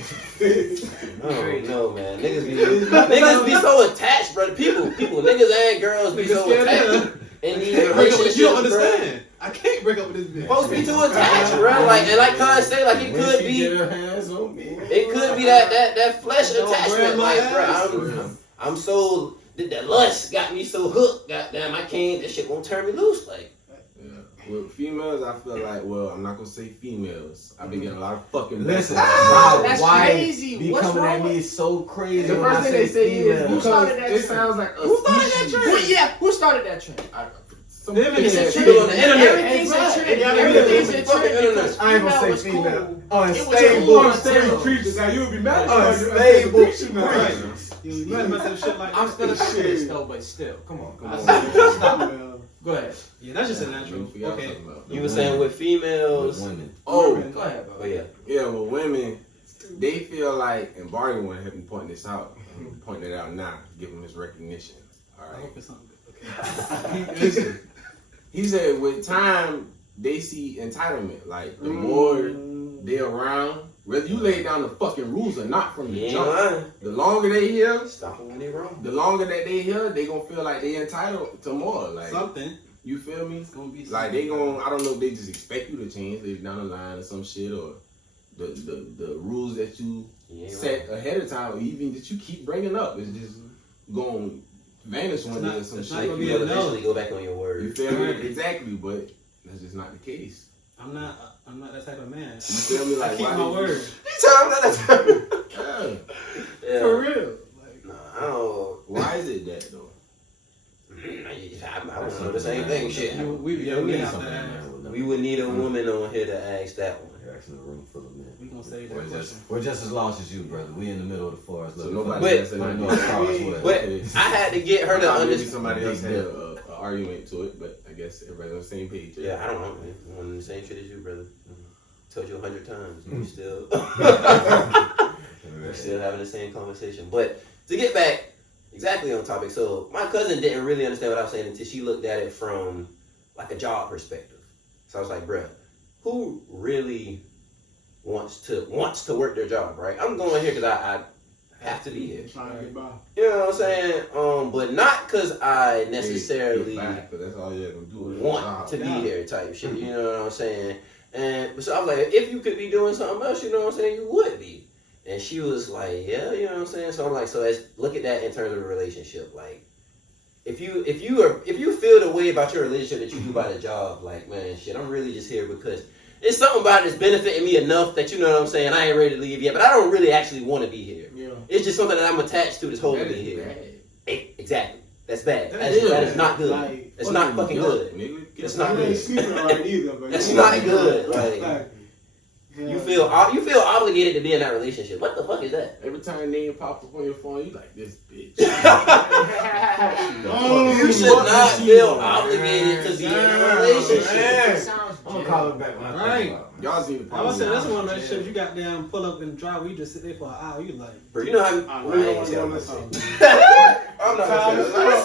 man. Niggas be so attached, bro. People, niggas and girls be so attached in these relationships, You don't bro. understand. I can't break up with this bitch. Supposed to be too attached, bro. Like, and like Khan say, like it could be. Get her hands on me. It could be that flesh Don't attachment, grab my like, ass. bro. I'm so that lust got me so hooked. Goddamn, I can't. That shit won't turn me loose. Like, Yeah. With females, I feel like, well, I'm not gonna say females. I've been getting a lot of fucking Listen, messages. that's why crazy. be What's coming wrong at me with- so crazy The when first I thing say they say is, female. who started that it trend? sounds like a Who started that species. trend? Yeah, who started that trend? Some Them bitch niggas ass cheating shit. on the internet. Everything's a trend. Yeah, Everything's a fucking trend internet. because I ain't gonna female say was female. cool. It was Unstable cool Unstable until- creatures. Now you would be mad. Unstable Right. creatures. You mad about some shit like I'm that. still a feminist though, but still, come on. Stop. Go ahead. Yeah, that's just a natural. You forgot Okay. something about you were saying with females. With women. Oh, Go ahead, bro. Oh yeah. yeah, well, women, they feel like, and Barney want to help me point this out. I'm pointing it out now, give him his recognition. All I right. hope it's something good. Okay. Listen, he said with time, they see entitlement. Like, the more they around, whether you lay down the fucking rules or not from You the ain't jump, lying. the longer they here, Stop them when they wrong. the longer that they here, they gonna feel like they entitled to more. Like, Something. you feel me? It's gonna be Like they gon' I don't know if they just expect you to change later down the line or some shit, or the rules that you You ain't set wrong. ahead of time, or even that you keep bringing up, is just gonna vanish one day or some it's not shit. gonna You be will a no. eventually go back on your You word. feel me? Exactly, but that's just not the case. I'm not that type of man. You feel me? Like I keep why my did word. Yeah. Yeah. For real. Like, Nah, I don't. Why is it that though? I would know the same thing. Shit. we Yeah, we need have something to in ask. there with them. We would need a woman on here to ask that one. We're actually a room full of men. We gonna say We're that question. we're just as lost as you, brother. We in the middle of the forest. So looking nobody for- has Find an no idea. stars where- But Okay. I had to get her to Maybe understand. somebody else had an argument to it, but I guess everybody's on the same page. Yeah, I don't know. Man. I'm on the same shit as you, brother. Told you 100 times. You still, we're still having the same conversation. But to get back exactly on topic, so my cousin didn't really understand what I was saying until she looked at it from like a job perspective. So I was like, bruh, who really wants to work their job, right? I'm going here because I have to be here. Trying to get by. You know what I'm saying? But not because I necessarily But that's all you're gonna do. want to be Yeah. there type shit. You know what I'm saying? And so I was like, if you could be doing something else, you know what I'm saying, you would be. And she was like, yeah, you know what I'm saying? So I'm like, so let's look at that in terms of a relationship. Like, if you feel the way about your relationship that you do by the job, like, man, shit, I'm really just here because it's something about it that's benefiting me enough that, you know what I'm saying, I ain't ready to leave yet, but I don't really actually want to be here. Yeah. It's just something that I'm attached to that's holding That me is here. bad. Exactly. That's bad. That That is is not good. like, It's not fucking good. Nigga. It's not You ain't good. sleeping right either, but That's you not ain't good. Like, Like, yeah. you feel obligated to be in that relationship. What the fuck is that? Every time a name pops up on your phone, you like this bitch. You should not feel obligated to be in a relationship. It sounds I'm gonna call it back when I think about it. Y'all see I was saying that's one of those shit you got down, pull up in the driveway, you just sit there for an hour, you like, Bro, you know how I really want to tell go my this song. I'm not gonna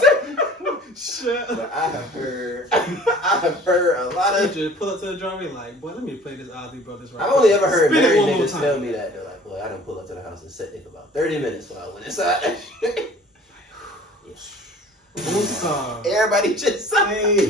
shut up. but I have heard a lot You of. just pull up to the driveway like, boy, let me play this Ozzy Brothers right I've only ever heard Spin it married one more niggas time. tell me that. They're like, boy, I done pull up to the house and sat there for about 30 minutes while I went inside. Woosah. Everybody just Hey.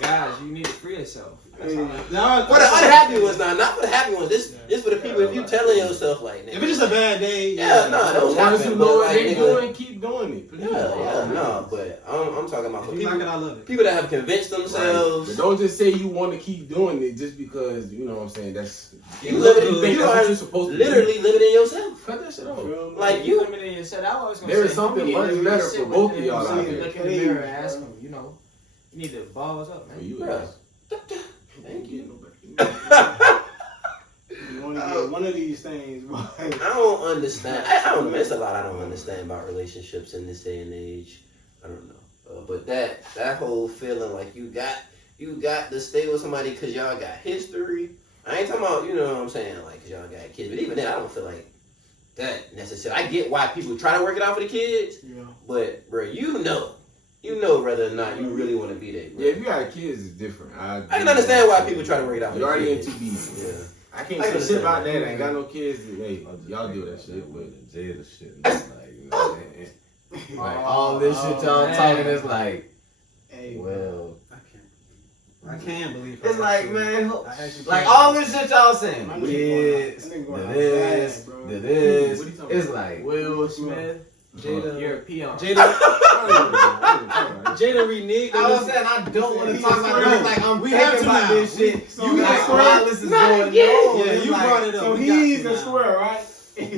Guys, you need to free yourself. That's all I- Now, for the unhappy ones, not for the happy ones. This for the people. If you telling yourself like, if it's just a bad day, yeah, no, The don't ones who happen. know But what like, they nigga, doing, keep doing it. Please. no. But I'm talking about for if you like people, it, I love it. people that have convinced Right. themselves. But don't just say you want to keep doing it just because, you know what I'm saying, that's... You literally, You think you that's what are you're supposed to do. literally limiting yourself. Cut that shit off. Like you, limited yourself. I was gonna There say, is something homie, much you better sit for with both them, of y'all so out you here. look in the mirror and ask them, you know, you need to balls up, man. You Bruh. is. Thank you. You want to get one of these things, boy. I don't understand. I don't know. There's a lot I don't understand about relationships in this day and age. I don't know. But that whole feeling like you got to stay with somebody because y'all got history. I ain't talking about, you know what I'm saying, like, because y'all got kids. But even then, I don't feel like that necessarily. I get why people try to work it out for the kids. Yeah. But, bro, you know whether or not you really want to be there. Bro. Yeah, if you got kids, it's different. I can understand why people try to work it out for You're the already in kids. too deep. Yeah. I can't I say understand shit about that. that. I ain't got no kids. Hey, y'all do that shit. But Jada shit, man. Like, you know what I'm saying? Like, all this shit y'all talking is like, Hey, well, I can't believe it's like, man, I actually like can't. all this shit y'all saying, My nigga wigs, going out- the that nigga going this, out bad, bro. the this, What are you talking it's about? like, Will Smith, Jada, you're a peon. Jada reneged. I was saying I don't want to He's talk about square. it. Like I'm We thinking have to about now. this shit. So You he's like square. while this is Not going on. Yeah, it's you like, brought it up. So We got he's to a now. square, right?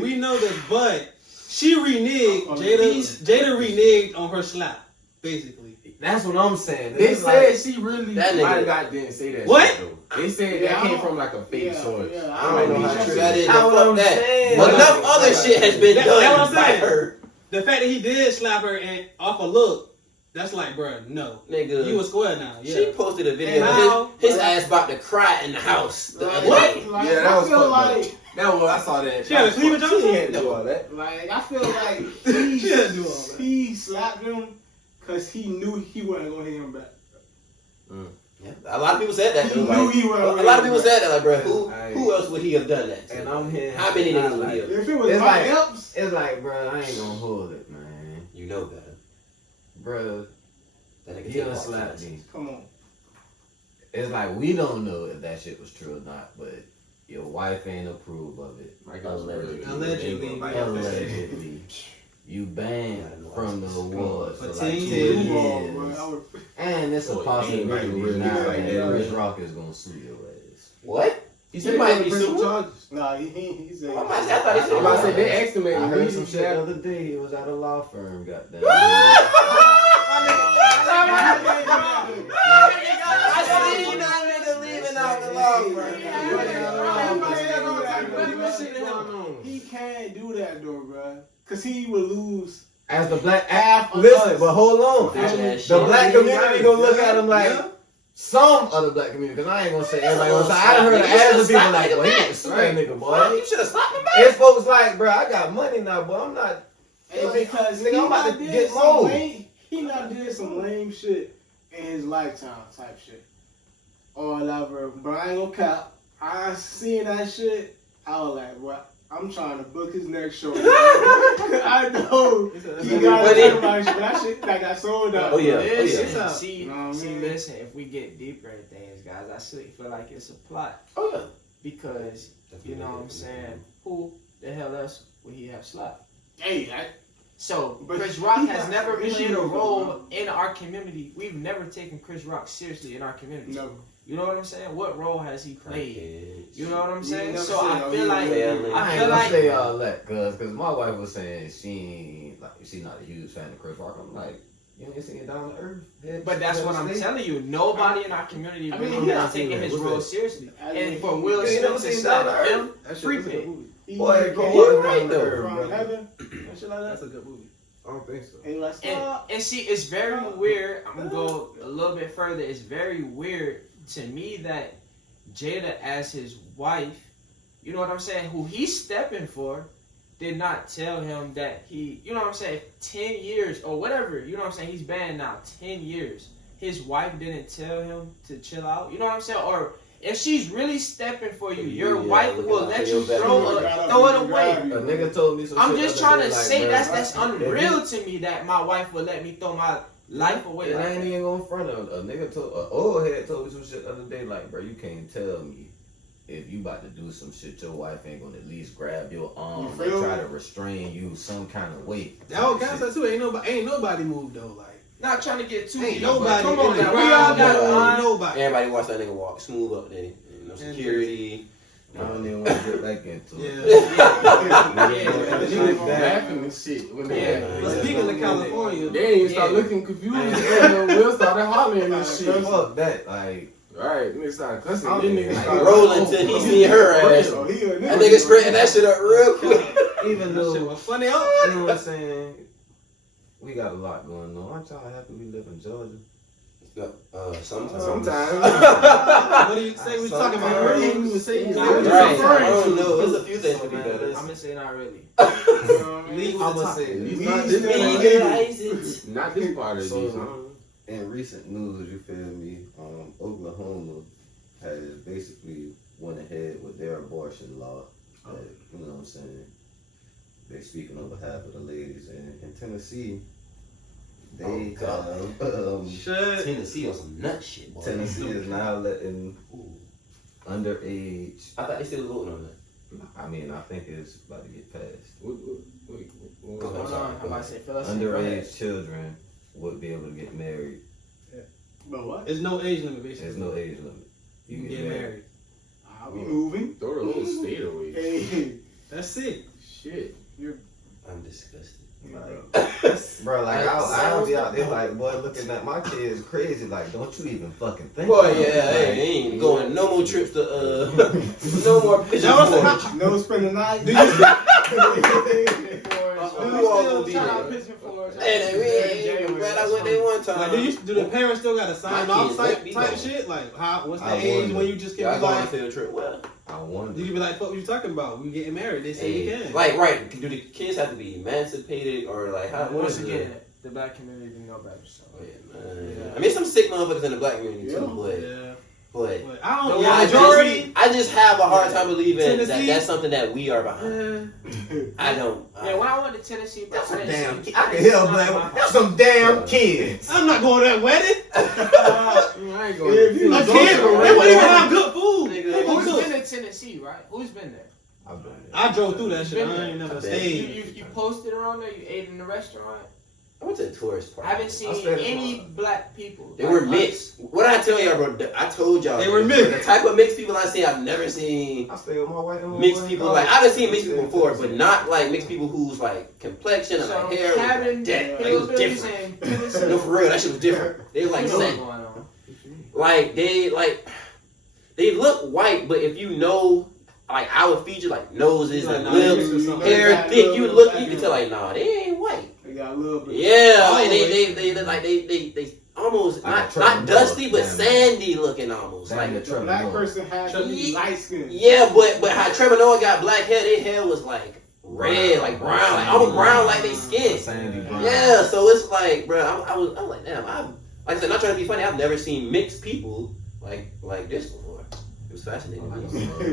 We know this, but she reneged. Oh, Jada reneged on her slap, basically. That's what I'm saying. They It's said like, she really That might nigga- have got didn't say that What? shit though. They said Yeah, that I came don't- from like a fake source. Yeah, I don't know how true that is. That's But what fuck I'm that. saying. Enough Like, other shit has been That's done what I'm by saying. her. The fact that he did slap her and off a look, that's like, bruh, no. Nigga. You a square now. Yeah. She posted a video How? of his ass about to cry in the house the other Like, day. like, Yeah, that I was feel fucked like, up. That was I saw that. She had a cleavage on? She had to do all that. like I feel like She didn't do all that. he slapped him because he knew he wasn't gonna hit him back. Yeah. A lot of people said that. He Though, knew like, he wasn't a gonna lot of hit people him said that, like, bro, Hey. who else would he have done that to? And I'm here. How many niggas would he have? If it was It's Mike like- Epps, It's like, bro, I ain't gonna hold it, man. You know better. Bro, That nigga he take done off slapped fast. me. come on. It's like we don't know if that shit was true or not, but your wife ain't approve of it. Like I was really Allegedly. Allegedly. You banned from the awards for For like 10 10 years. years. And it's a Oh, possibility ain't nobody now really like that that. Chris Rock is gonna sue your ass. What? He He might be pressing sued. charges. Nah, he said. I thought he said- I'm about to say they asked him. I heard he some said- shit the other day. He was at a law firm, goddamn. I seen that nigga leaving out the law firm. He can't do that though, bro. Cause he would lose. As the black Half of listen, us. but hold on. That The shit. black community gonna look at him like some other black community, because I ain't gonna say everybody gonna say. I done heard Nigga, of you ass should've of people slapped like, nigga well, he back. need to sue that nigga, Fuck, boy. you should have slapped him back. It's folks like, bro, I got money now, but I'm not. And because Nigga, I'm about to did get some more. he not did some lame shit in his lifetime type shit. Or whatever. But I ain't gonna cap. I seen that shit. I was like, what? I'm trying to book his next show. I know he got to talk about shit, but that shit that got sold out. Oh, yeah. Listen, see, You know what I see, mean? listen. If we get deeper in things, guys, I still feel like it's a plot Oh, yeah. because you know what I'm saying. Who the hell else would he have slapped? Hey, So But Chris Rock he has got never issues played a with role him. in our community. We've never taken Chris Rock seriously in our community. no. You know what I'm saying? What role has he played? You know what I'm You saying? never So said I no, feel you like never- I I ain't feel gonna like say all that, cause my wife was saying she's not a huge fan of Chris Rock. I'm like, you ain't seen it down to earth. But that's what I'm telling you. Nobody in our community I mean, really yeah, has taken his what's role that? seriously. I And mean, for Will you never Smith to seen Down slap to him, That shit free was a good pick. movie. Boy, go You're on right, down though. to earth, From brother. heaven, and shit like That's that. a good movie. I don't think so. And he like, stop. And see, it's very weird. I'm gonna go a little bit further. It's very weird to me that Jada as his wife, you know what I'm saying, who he's stepping for, did not tell him that he, you know what I'm saying, 10 years or whatever, you know what I'm saying, he's banned now 10 years. His wife didn't tell him to chill out, you know what I'm saying? Or if she's really stepping for you, your wife will let you throw it away. A nigga told me some I'm shit just the trying other to day, say like, that's unreal to me that my wife would let me throw my life away. And Like I ain't that. even gonna front of a nigga told an old head told me some shit the other day, like, bro, you can't tell me if you about to do some shit, your wife ain't gonna at least grab your arm and try to restrain you some kind of way. That whole concept too. Ain't nobody moved though. Like Not trying to get too ain't deep, nobody. but come on in the now, we ground, all got a line. nobody. Everybody watch that nigga walk smooth up there. You know, security. I don't even want to get back into it. Niggas laughing and shit when they Yeah. But speaking of California, they ain't start looking confused. And Will started hollering and shit. Fuck that, like, Right, niggas started cussing. I'm Then niggas started rolling till he see her ass. That nigga spreading that shit up real quick. even that shit though, was funny. you know what I'm saying, we got a lot going on. Aren't y'all happy we live in Georgia? Sometimes. What do you say? We talking about? Sometimes. You even say you Right. I don't know. There's a few things to be I'm better. gonna say not really. legal I'm to gonna talk. say Not this. this part. Legalize it. Not this part of So, this. in recent news, you feel me, Oklahoma has basically went ahead with their abortion law. That, you know what I'm saying? They're speaking on behalf of the ladies. And in Tennessee, they have, Shit. Tennessee on some nut shit, boy. Tennessee is now letting underage, I thought they still voting on that. I mean, I think it's about to get passed. Wait. Hold on, I'm about to say, Phyllis, go ahead. Underage children would be able to get married. But what? There's no age limit, basically. There's no age limit. You can get married. Are we moving? Throw the whole state away. Hey, That's it. Shit. I'm disgusted. Bro, like, I'll be out there like, boy, looking at my kids crazy. Like, don't you even fucking think Boy, about it. yeah, hey, they ain't going no more trips to no more pigeon forge. no spend the night. Do you And we ain't glad I went there one time. like, do the parents still gotta sign My off kids type won't be going. shit? Like, what's the I age wonder. when you just can Y'all be going on a like, field trip? Well, I wonder. you can be like, fuck what you talking about? We getting married. They say you hey, can. like, right? Do the kids have to be emancipated or like how? What Once is again, it? the black community didn't know better. So. Oh, yeah, man. I mean, some sick motherfuckers in the black community too, but Yeah. but I The don't. I Majority. just have a hard time believing that Tennessee? that's something that we are behind. I don't. Yeah, when I went to Tennessee, bro, That's I a didn't damn. see- I can didn't hear see them. none of Like, my- that's some damn kids. I'm not going to that wedding. I ain't going If you A go kid, to they the wouldn't even restaurant- have good food. Nigga, They gonna Who's cook. been to Tennessee, right? Who's been there? I've been there. I drove through that shit. Been I there. ain't never I bet. stayed. You posted around there. You ate in the restaurant. I went to a tourist park. I haven't seen stayed any in black people. They were Like, mixed. What did I tell y'all, bro? I told y'all. They were this, mixed. bro. The type of mixed people I see, I've never seen I stay with my white and mixed my people. dog. Like, I've seen mixed people before, but not like mixed people whose like complexion and So like hair was cabin, like that. Like, it was hillbillies different. and Tennessee. No, for real, that shit was different. They were like, You know what's set. going on. Like they look white, but if you know like our features, like noses Like, and nah, lips, they mixed with something. hair Got a thick, little you bit look, of you can tell like, nah, they ain't white. They got a little bit. Yeah, Oh, like wait. they look like they almost I got not Trevor dusty, but Noah. sandy looking almost. Damn, Like the The Trevor black Noah. person has to be Ye- light skinned. yeah, but how Trevor Noah got black hair, their hair was like red, like brown, like almost brown like they skin. Sandy brown. Yeah, so it's like, bro, I was like, damn, like I said, not trying to be funny, I've never seen mixed people like this before. It was fascinating.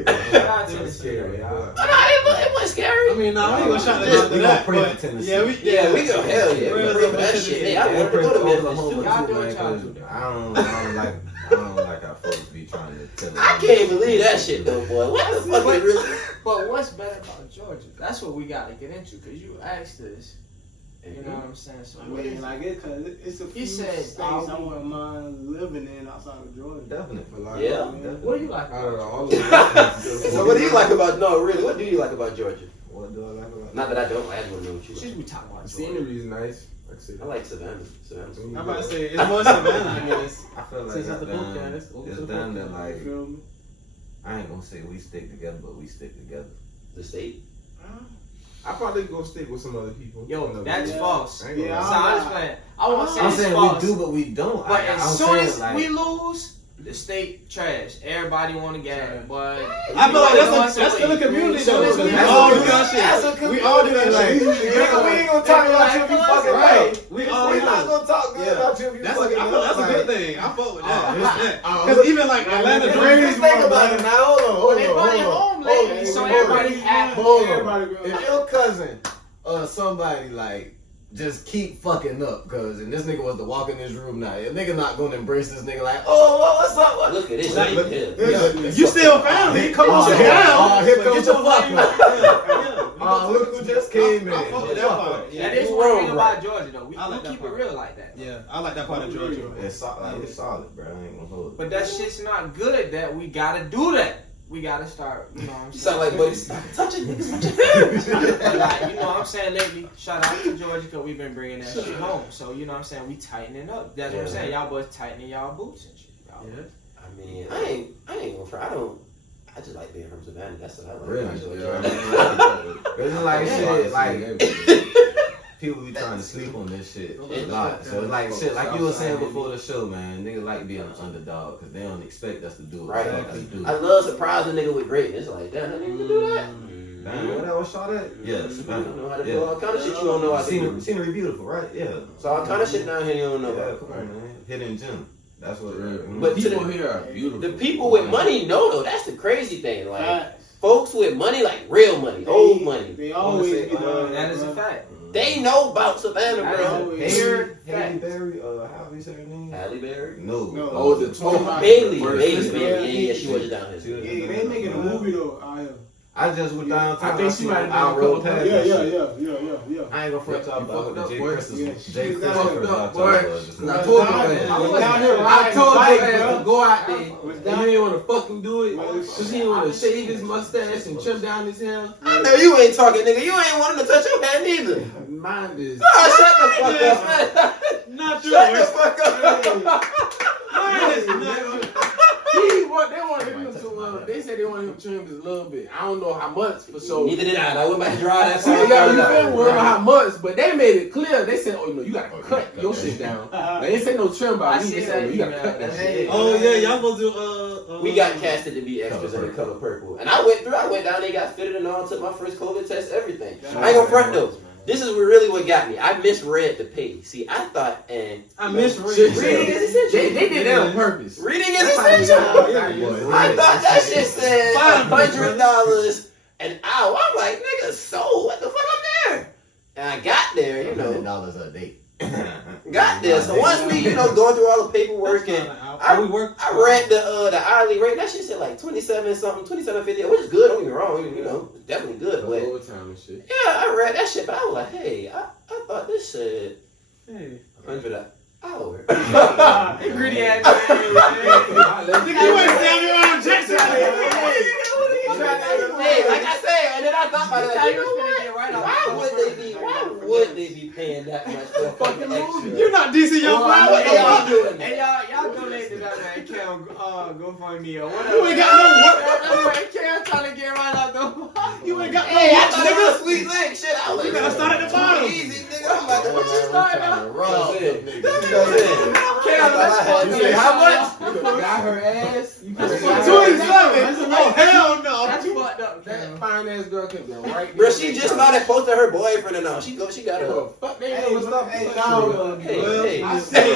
Shout out to Tennessee. Scary, y'all. It wasn't scary. I mean, nah, we ain't gonna shout Yeah, them out to we that. gonna pray But for Tennessee. yeah, we go hell yeah. Real We pray for love that Tennessee. shit. Hey, I And wanted to pray go to for Memphis Oklahoma too. Y'all too, do what man, y'all 'cause do. I don't like how folks be trying to tell I can't believe that shit though, boy. What the fuck is really? But what's better about Georgia? That's what we got to get into because you asked us. You know what I'm saying? So I what mean, is like it's a few He said, states "Are I we-" wouldn't mind living in outside of Georgia. Definitely. Yeah. What do you like? Out of About all Georgia? of them. So what do you like about? No, really, what do you like about Georgia? What do I like about Not that I don't. I just want to know what you Since like. we talking about The Georgia. scenery is nice. Like I said. I like Savannah. Savannah's cool. I'm about to say it's more Savannah, I guess. I feel like Since it's the goddamn, podcast, over to it's the done that podcast. like You feel me? I ain't gonna say we stick together, but we stick together. The state. I probably go stick with some other people. Yo, that's Yeah. false. I ain't gonna Yeah, So lie. I'm just playing. I won't say I'm it's saying false. we do, but we don't. But I'm as soon saying, as like, we lose, The state trash. Everybody want to gas, but I feel like that's still a community though. We all do that shit. We all do that shit. We ain't gonna talk about you if you fucking right. We all We do not that. gonna talk good about you if you That's fucking I feel that's a right. good thing. I fuck with that. Because even like Atlanta Just Dreams, think about it now. Hold they on, brought it hold on. home lately, so everybody happy. Hold Everybody on. go- If your cousin or somebody like just keep fucking up, cause and this nigga was to walk in this room now. A nigga not gonna embrace this nigga like, oh, what's up? What? Look at this. Like, Look at this. you still family. Come on, sit down. Here comes Get the your fuck name up. out. Look who just came in. I fuck with that part. That Yeah, is you one wrong, thing bro. about Georgia though. We I like that keep it part. real like that. Yeah, I like that part of Georgia. It's solid, bro. I ain't gonna hold it. But that shit's not good. That we gotta do that. We gotta start. You know what I'm You saying? sound like buddy. Stop touching niggas. Touch your But like, you know what I'm saying, lately, shout out to Georgia because we've been bringing that shit home. So, you know what I'm saying, we tightening up. That's what I'm Yeah. saying. Y'all boys tightening y'all boots and shit. Y'all. I mean, I ain't gonna front. I just like being from Savannah. That's what I like. Really? I enjoy Yeah. Georgia. It's like Yeah. shit, like people be trying to sleep on this shit a lot. So it's like shit, like you were saying before the show, man. Niggas like being an underdog because they don't expect us to do it. Right. Us to do I it. love surprising a nigga with greatness. Like, damn, I didn't even do that. Damn, what that was shot at? Yeah, You don't know how to do yeah. all kind of shit you don't know how to do. Scenery beautiful, right? Yeah. So all kind of shit down here you don't know Yeah, about. come on, man. Hidden gem. That's what. But people to the- here are beautiful. The people with money know though. That's the crazy thing. Like Facts. folks with money, like real money, old money, They always say, get on That is a fact. they know about Savannah, That bro. is Halle Facts. Berry, how do you say her name? Halle Berry, No. No. Oh, the twin. Bailey, First Bailey, sister. Bailey. Yeah, she was just down She here. was- Yeah, they making a movie though out here. I just went downtown. I think she might have been I a rode couple past. Yeah, that yeah, shit. yeah. I ain't gonna front y'all You about fucked the up, Jay boy. Christmas. Yeah, Jay she was Christmas. down there, I boy. told I you. told down you there. that. I was down here I riding told bike, you bro. to go out there. Was And down you didn't want to fucking do it because he didn't want to shave his mustache and trim down his hair. I know you ain't talking, nigga. You ain't wanting to touch your head neither. Mind is. Oh, shut the fuck up, man. Not Shut the yours. fuck up. They wanted him to. They said they wanted him to trim just a little bit. I don't know how much for sure. Neither did I. I went back to dry that So you song. got you feel me? Worry about how much, but they made it clear. They said, "Oh, you gotta cut your shit down." They ain't say no trim by I me. see They said, that "You gotta email. cut that shit." Oh yeah, y'all supposed to We got casted to be extras in the color purple. And I went down there, got fitted and all, took my first COVID test, everything. I ain't gonna front though. This is really what got me. I misread the page. See, I thought, and I misread. reading is essential. They did that on purpose. Reading is essential. I thought that shit said $500 an hour. I'm like, nigga, so what the fuck? I'm there. And I got there, you know. $100 a day. Got there. So once we, going through all the paperwork and I read the hourly rate. That shit said like $27.50, which is good. Don't get me wrong, it's definitely good. But Overtime and shit. yeah, I read that shit, but I was like, hey, I thought this said $100 an hour. Greedy ass. You ain't Samuel L. Jackson. Hey, like I said, and then I thought about it, like, you know what? Why would they be paying that much for a fucking extra? You're not DC Young Fly. Hey, y'all donate to that man Cam GoFundMe or whatever. You ain't got no work. That man Cam trying to get right out the. You ain't got no Hey, I work, thought it was nigga. a sweet lick. Shit, I was like, You gotta start at the bottom. Easy, nigga. I'm like, what you starting out? You say how much? You got her ass. You That's got fucked her up. ass. Oh hell no. That's fucked up. That fine ass girl could be right. Bro, she just started posting her boyfriend and all. She got her. Oh, fuck, they Hey, ain't gonna stop. hey, Nah, Hey, Well, hey. I seen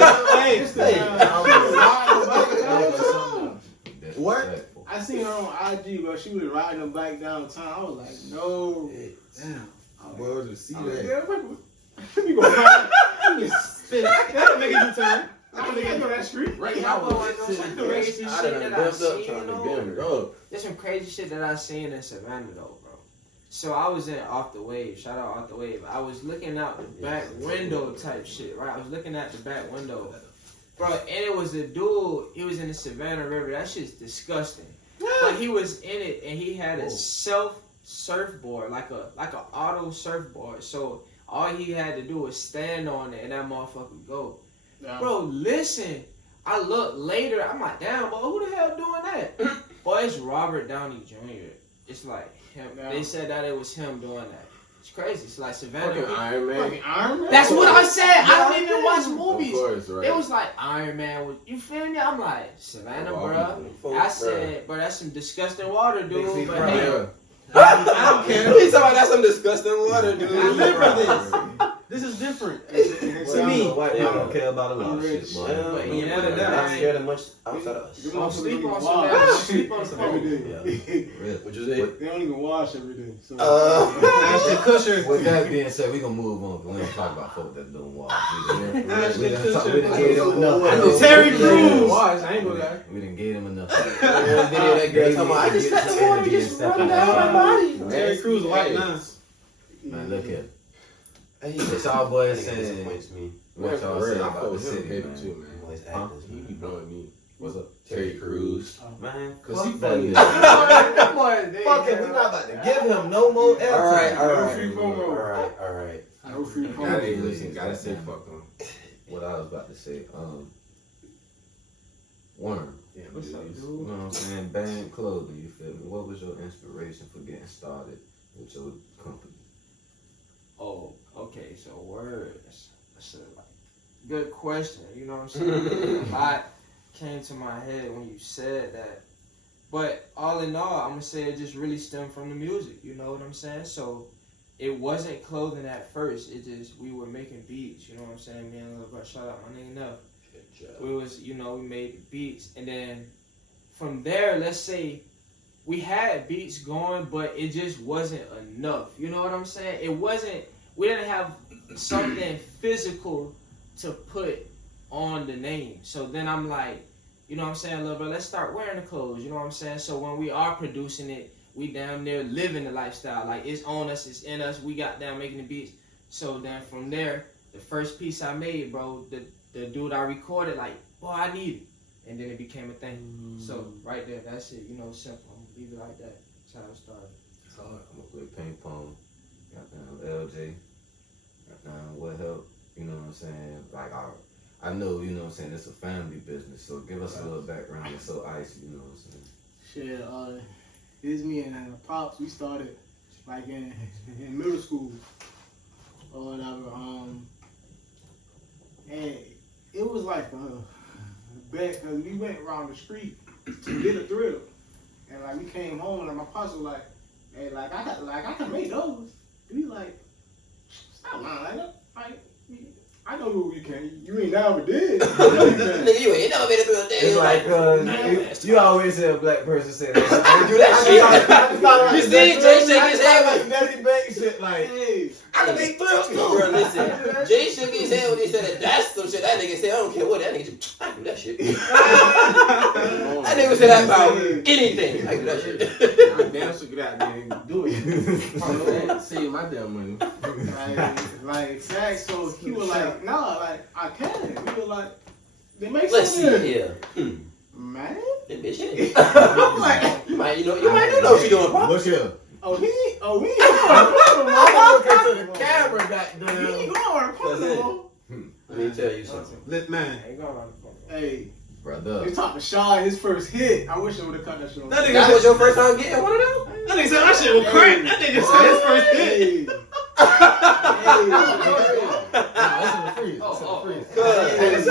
What? I seen her on IG, bro. She was riding a bike downtown. I was like, no. Damn. Well, to see I was like, that. yeah, let me go find That'll make a U-turn. I can't go that street. Right Y'all now, know what some crazy I shit done that I bumped up seen trying to though? get him. bro. There's some crazy shit that I seen in Savannah though, bro. So I was in Off the Wave. Shout out Off the Wave. I was looking out the back window type shit, right? I was looking at the back window, bro, and it was a dude. He was in the Savannah River. That shit's disgusting. But he was in it, and he had a self surfboard, like a auto surfboard. So all he had to do was stand on it, and that motherfucker would go. Bro, listen. I look later. I'm like, damn, boy, who the hell doing that? Boy, it's Robert Downey Jr. It's like him. Yeah. They said that it was him doing that. It's crazy. It's like Savannah. Fucking Iron Man. Fucking Iron Man. That's what I said. I don't even watch movies beats. Course, right. It was like Iron Man. You feel me? I'm like, Savannah, bro. I said, bro, that's some disgusting water, dude. But hey, I don't care. He's talking about that's some disgusting water, dude. I live for this. This is different. To me, White people don't care about a lot of shit, boy. They're not scared of much outside of us. They don't don't sleep even on wash Savannah. Sleep on the every phone. day. Which is it? They don't even wash every day. So That's the cushion. With that being said, we gonna move on. 'Cause we don't talk about folk that don't walk. That's We the done talk- we cushion. done gave them enough. I know Terry Crews. Crews. I ain't gonna lie. We done gave them enough. One video that girl talking about, I just got the water just running down my body. Terry Crews white now. Man, look here. It's all boys That nigga saying. disappoints me. What y'all say about the city, paper man? too, man. Always Huh? actors, He man. be blowing me. What's up? Terry Crews. Man, Cause he fuck funny. that Boy, nigga. Fuck it, we not about to give him no more airtime. Alright. no free Gotta phone. listen, gotta say fuck him. What I was about to say, Worm. Yeah, What's up, dude? You know what I'm saying? Banned clothing, you feel me? What was your inspiration for getting started with your company? Oh, okay. So words. That's a good question. You know what I'm saying? A lot came to my head when you said that. But all in all, I'm gonna say it just really stemmed from the music. You know what I'm saying? So it wasn't clothing at first. It just we were making beats. You know what I'm saying? Me and Lil Bro, shout out my nigga Nuff. We was, we made beats, and then from there, let's say we had beats going, but it just wasn't enough. You know what I'm saying? It wasn't. We didn't have something physical to put on the name. So then I'm like, you know what I'm saying, little bro, let's start wearing the clothes. You know what I'm saying? So when we are producing it, we down there living the lifestyle. Like it's on us, it's in us. We got down making the beats. So then from there, the first piece I made, bro, the dude I recorded, like, boy, I need it. And then it became a thing. So right there, that's it. Simple. I'm gonna leave it like that. That's how it started. I'm gonna play ping pong. Goddamn LJ. Goddamn what help? You know what I'm saying? Like I know, you know what I'm saying, it's a family business. So give us a little background. It's So Icey, you know what I'm saying? Shit, it's me and Pops. We started like in middle school or whatever. And it was like a bet because we went around the street to get a thrill, and like we came home and like, my pops was like, "Hey, I can make those." We like, stop lying, I know who you can. You ain't never did. Nigga, you ain't never made it through a day. It's like, you always hear a black person say that. I do that shit. You see, Jay shake his head like Nelly Banks shit, like, Hey, I can make thrills too. Bro, listen, Jay shook his head when he said that. That's some shit that nigga said. I don't care what that nigga do. I do that shit. That nigga said that about anything. I do that shit. I damn sure get out there and do it. Save my damn money. like facts. So he was like, "Nah, like I can." We were like, "They make Let's see something." here. Man, That bitch ain't. I'm like, You might know what you doing, bro. Look here. we ain't going I'm looking to the camera, We goddamn. ain't going to Let me tell you something. Lit man. Ain't going around the corner. Hey, Brother. they talked to Shaw his first hit. I wish I would have cut that shit off. That nigga That was your first time getting one of them? That nigga said that shit was crack. That nigga said his first hit.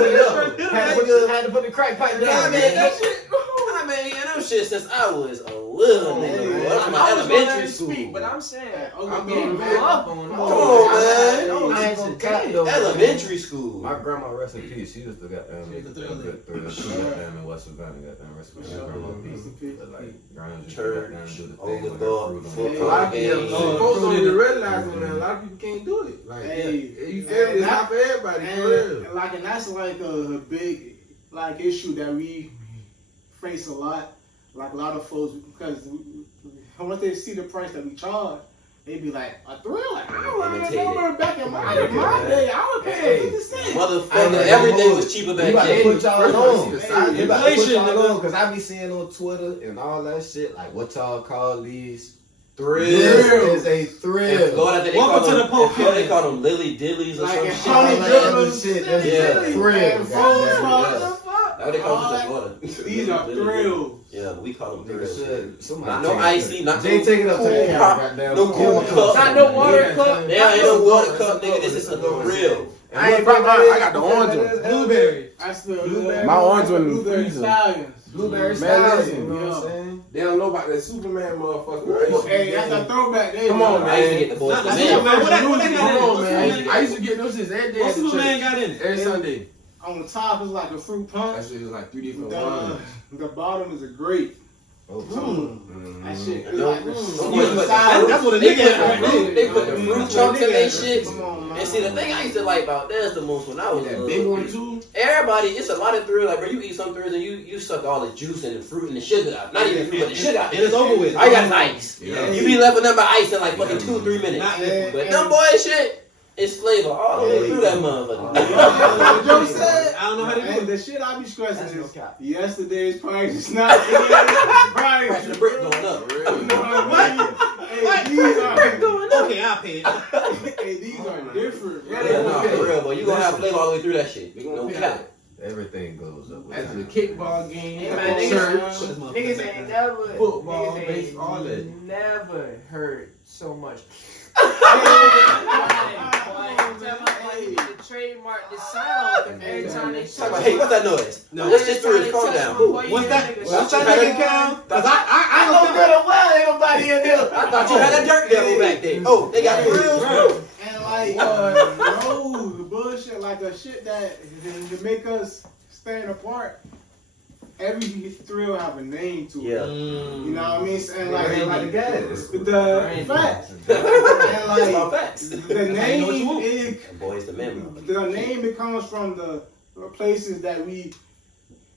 Had to put the crack pipe down. I mean, them shit since I was a little nigga. Boy. From I was gonna let elementary him speak, school. but I'm saying, I'm I'm getting getting grew up on them. Come on, man. I ain't gonna cap though. Elementary school. My grandma, rest in peace, she used to goddamn make a good thrill. She goddamn in West Savannah, goddamn rest in peace. Grandma peace. But like, grandma just goddamn do the thing with her fruit on A it. lot of people, folks don't even realize on that. A lot of people can't do it. Like, Hey, you feel me? It's not for everybody. For real. and that's like a big issue that we face a lot. Like a lot of folks, because once they see the price that we charge, they be like, a thrill? Like, I don't remember back in my day, I was paying 50 cents. Motherfucker, everything was cheaper back You about to then. put y'all on. Hey, You about to put inflation, y'all nigga. on, because I be seeing on Twitter and all that shit, like what y'all call these. Thrills. This is a In thrill. Florida, they Welcome call to them, the Pope in Florida, they Kid. call them lily dillies or Like some in shit. Honey All that Drizzle other shit, that's Yeah. a thrill. and goddamn Froze it. That's what they call it in Florida. These are thrills. Yeah, but we call them thrills. Not no icy, not Jay, no take it up to cool the pop, camera. no cool cup, Not no water cup. Yeah, ain't no water cup, nigga. This is a thrill. I got the orange one. Blueberry. That's the blueberry. My orange one in the Blueberry freezer. stallions. Blueberry Man, stallion. listen, You know what I'm saying? They don't know about that Superman motherfucker. Hey, that's a throwback. There Come on, man. I used to get the boys Not the the man. Superman. What they got in Come it? on, What man. Superman I used to get those shits every day. What at the Superman church. got in it? Every Sunday. On the top is like a fruit punch. That shit is like 3 different ones. The bottom is a grape. Oh, That shit is No, like no, That's what a They nigga put, had. they put the fruit chunks in their shit. Come on, man. And see, the thing I used to like about that's the most when I was That little. big one too. Everybody, it's a lot of thrills. Like, bro, you eat some thrills and you suck all the juice and the fruit and the sugar out. Not even fruit, but the sugar out. And it's over with. I got ice. Yeah. You be left with nothing but ice in like fucking 2-3 minutes. Not Yeah. But them boy shit, it's flavor all the way through that motherfucker. What Joe said? I don't know how to do And it. the shit I be stressing That's no is cap. yesterday's price is not today's price. Price of the brick going up. You know what I mean? Hey, What? these are Okay, I'll pay it. hey, these are different, bro. Yeah, no, for real, boy. You gonna have flavor all the way through that shit. They gonna No pay cap. everything goes up. After the kickball game, Hey, at man, the church, Niggas ain't never Football, niggas ain't baseball, all that. Never heard so much. You need to trademark the sound every time they Talk about, hey, what's that noise? No. Let's just do it. Calm down. What's that? What's that nigga count? Cause I know don't good and well ain't nobody in there. I thought you had a dirt devil back there. Oh, they got grills. Bro. And like, no, the bullshit, like the shit that to make us stand apart. Every thrill have a name to it. Yeah. You know what I mean? And like, Like gas. the facts. And It's all like, facts. the name is Boys, the memory. the name. It comes from the places that we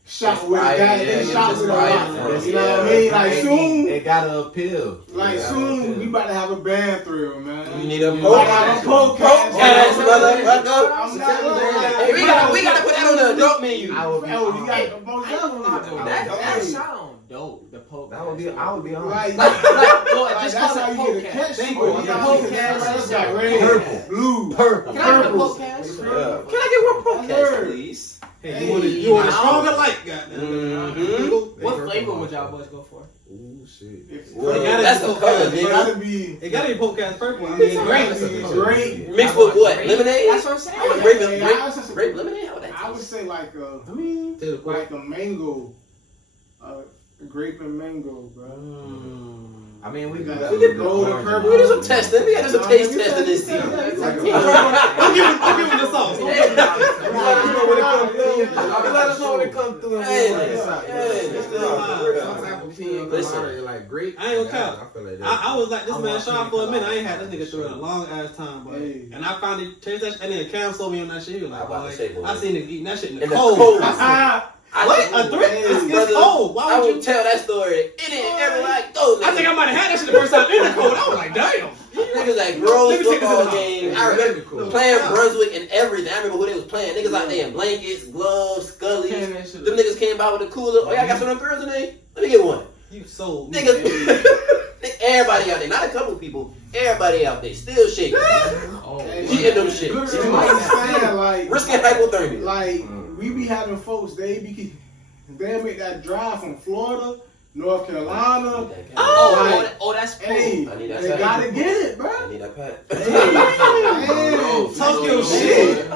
shot That's with. right, That yeah, they yeah, shot that's with a right. lot. You know Yeah. what I mean? Like soon, It got to appeal. like soon, we about to have a band thrill, man. You need a We might have a podcast. Podcast, motherfucker. I'm not lying. Hey, we gotta put that on the adult menu. I would be. Oh, you got most definitely. That sound dope. The podcast. That would be. I would be on. Like, Well, like, just that's call how it you get a podcast. catch. Thank You you. know, Yeah, podcast. podcast. It's got red, Purple. blue, Purple. Can I get a purple. podcast? Can I get one podcast, please? Hey, you want a stronger light, goddamn. Mm-hmm. What flavor would y'all boys go for? Ooh, shit. Well, It gotta that's be the podcast. color, It nigga. gotta be It gotta be podcast purple. I mean, great. Mixed with what? Lemonade? That's what I'm saying. Grape lemonade? How would that I would taste? say like a mango, grape and mango, bro. I mean, we We got got gold and purple. We do some testing. We gotta do some taste testing this season. I'm giving the sauce. Let us know when it comes through. Listen. Like great. I ain't gonna count. I feel like that. I was like this man Sean for a minute. I ain't had this nigga through it a long ass time, but Hey. and I finally changed that. And then Cam sold me on that shit. He was like, I'm about boy, to say, boy. I seen nigga eating that shit in the In the cold. cold. I said, what? A threat? It's Brother, cold. Why I would will you? tell that story. It ain't ever like those. I think I might have had that shit the first time in the cold. I was like, damn. Niggas at girls Let me take this in football the games. house. I remember Cool. playing Brunswick and everything. I remember who they was playing. Niggas out there in blankets, gloves, scullies. Them niggas came by with a cooler. Oh, y'all got some of them girls in there? Let me get one. You sold me. Niggas, everybody out there, not a couple people, everybody out there still shaking. She in them shit. Good to understand, like, Risking hypothermia. like we be having folks. They make that drive from Florida, North Carolina. Oh, that's cool. Hey, I need that they pack. gotta get it, bro. I need that pack. Hey, Talk your shit.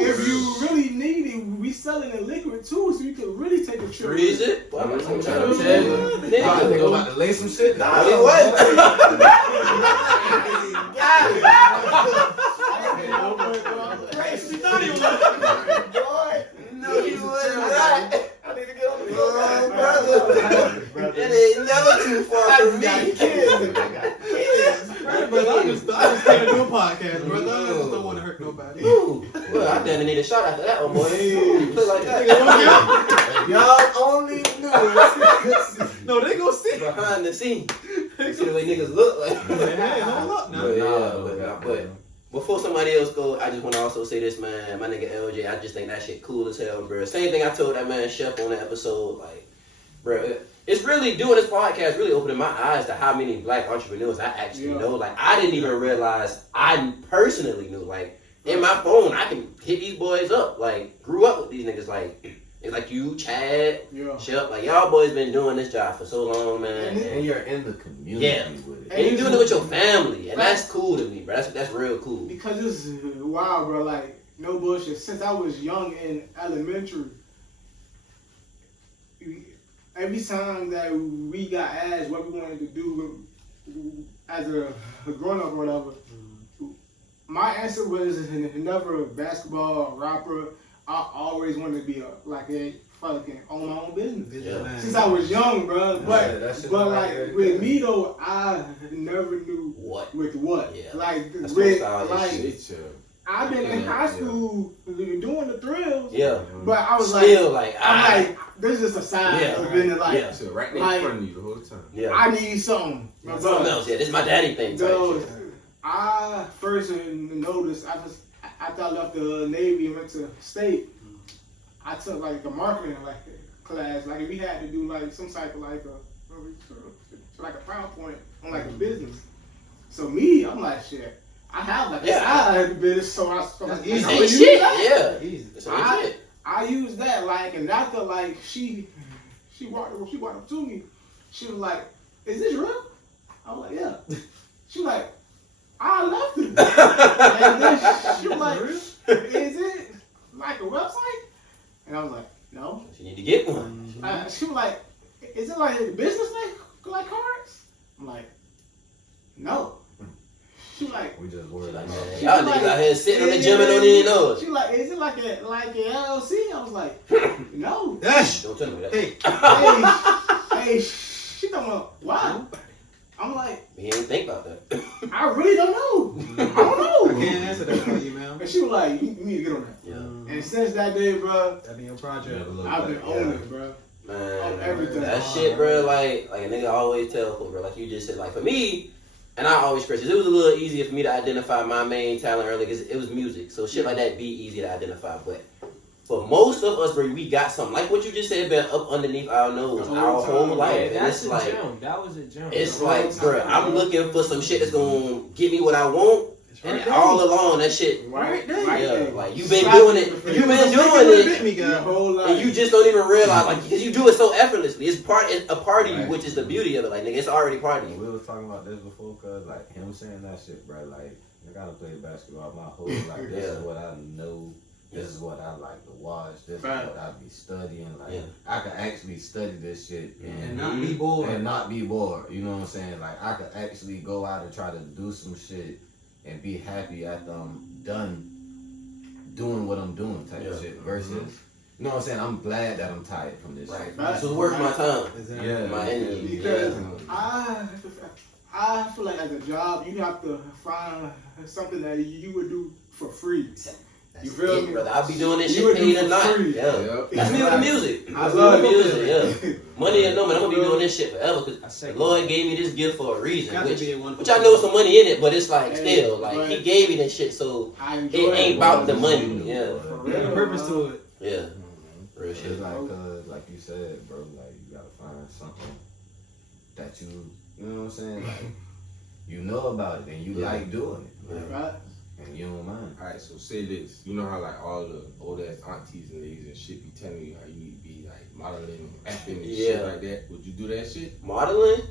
if you really need it, we selling the liquid too, so you can really take a trip. Freeze it. Boy, I'm trying to tell you. I think I'm about to lay some shit down. I mean, what? No, you wasn't right. I need to get on the phone, brother. It ain't never too far from me. Brother, I just can't do a podcast, brother. I just don't want to hurt nobody. Ooh, well, I damn need a shot after that one, boy. You play like that. Y'all only knew. No, they gonna see. Behind the scenes. You see the way niggas look like. Hey, hold up now. But before somebody else go, I just want to also say this, man. My nigga LJ, I just think that shit cool as hell, bro. Same thing I told that man Chef on that episode, like, bro. It's really doing this podcast really opening my eyes to how many black entrepreneurs I actually know. Like, I didn't even realize I personally knew. Like, in my phone, I can hit these boys up. Like, grew up with these niggas. Like you, Chad, Shep. Like, y'all boys been doing this job for so long, man. And you're in the community with it. And you doing it with your family. And that's cool to me, bro. That's real cool. Because it's wild, bro. Like, no bullshit. Since I was young in elementary, every time that we got asked what we wanted to do as a grown-up or whatever, my answer was never basketball or rapper. I always wanted to be a fucking own my own business. Yeah. Since I was young, bro. But like with me though, I never knew with what. Yeah. Like that's with shit. I've been in high school doing the thrills. Yeah. But I was still I'm like, this is a sign of being like, so right there in front of you the whole time. Yeah. I need something. Something else. Yeah, this is my daddy thing. I first noticed after I left the Navy and went to state, I took like a marketing class. Like we had to do like some type of like a PowerPoint on like a business. So me, I'm like shit. I have like a side business, so I use that. Yeah, easy. I use that like, and after like she walked up to me, she was like, "Is this real?" I was like, "Yeah." She was like, "I left it." And then she was like, "Is it like a website?" And I was like, "No." You need to get one. She was like, "Is it like a business like cards?" I'm like, "No." She was like, we just worried like that. Y'all niggas out here sitting on the gym and don't even know it. She like, "Is it like a LLC?" I was like, "No." Don't tell me that. Hey, she talking about why? I'm like, we ain't think about that. I really don't know. I don't know. I can't answer that for you, man. And she was like, you need to get on that. Yeah. And since that day, bro, that be your project. I've been on it, bro. Man, everything. That shit, bro, like a nigga always tell people, bro, like you just said, like for me, and I always express this, it was a little easier for me to identify my main talent early because it was music. So shit like that be easy to identify. But for most of us, bro, we got something. Like what you just said, been up underneath our nose our whole life. Yeah, and it's like, that was a gem. It's like, bro, I'm looking for some shit that's gonna get me what I want. And all along, that shit, right there. Yeah, like you've been doing it, and you just don't even realize, like, because you do it so effortlessly. It's a part of you, which is the beauty of it. Like, nigga, it's already part of you. We was talking about this before, cause like him saying that shit, bro. Like, I gotta play basketball my whole life. This is what I know. This is what I like to watch. This is what I be studying. Like, I could actually study this shit and not be bored. And not be bored. You know what I'm saying? Like, I could actually go out and try to do some shit and be happy after I'm done doing what I'm doing type of shit versus, you know what I'm saying? I'm glad that I'm tired from this shit. This was worth my time. Yeah. My energy. Because I feel like as a job, you have to find something that you would do for free. You feel me? Brother, I'll be doing this shit paid or not. Yeah. That's me with the music. I love music, yeah. Money or no money, I'm gonna be doing this shit forever because the Lord gave me this gift for a reason. Which I know some money in it, but it's like still, like He gave me this shit, so it ain't about the money. Yeah. There's a purpose to it. Yeah. Real shit. It's like you said, bro, like you gotta find something that you know what I'm saying? Like, you know about it and you like doing it. Right. And you don't mind. Alright, so say this. You know how like all the old ass aunties and ladies and shit be telling you how you need to be like modeling, acting and shit like that. Would you do that shit? Modeling?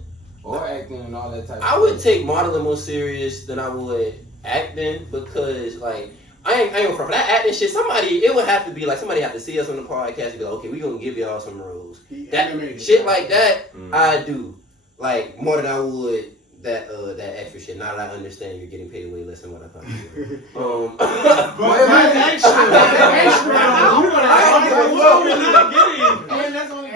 Or acting and all that type of I would take modeling more serious than I would acting because like I ain't gonna front for that acting shit. It would have to be like somebody have to see us on the podcast and be like, okay, we gonna give y'all some roles. That shit like that, I do like more than I would that extra shit. Now that I understand you're getting paid way less than what I thought you were. But that's only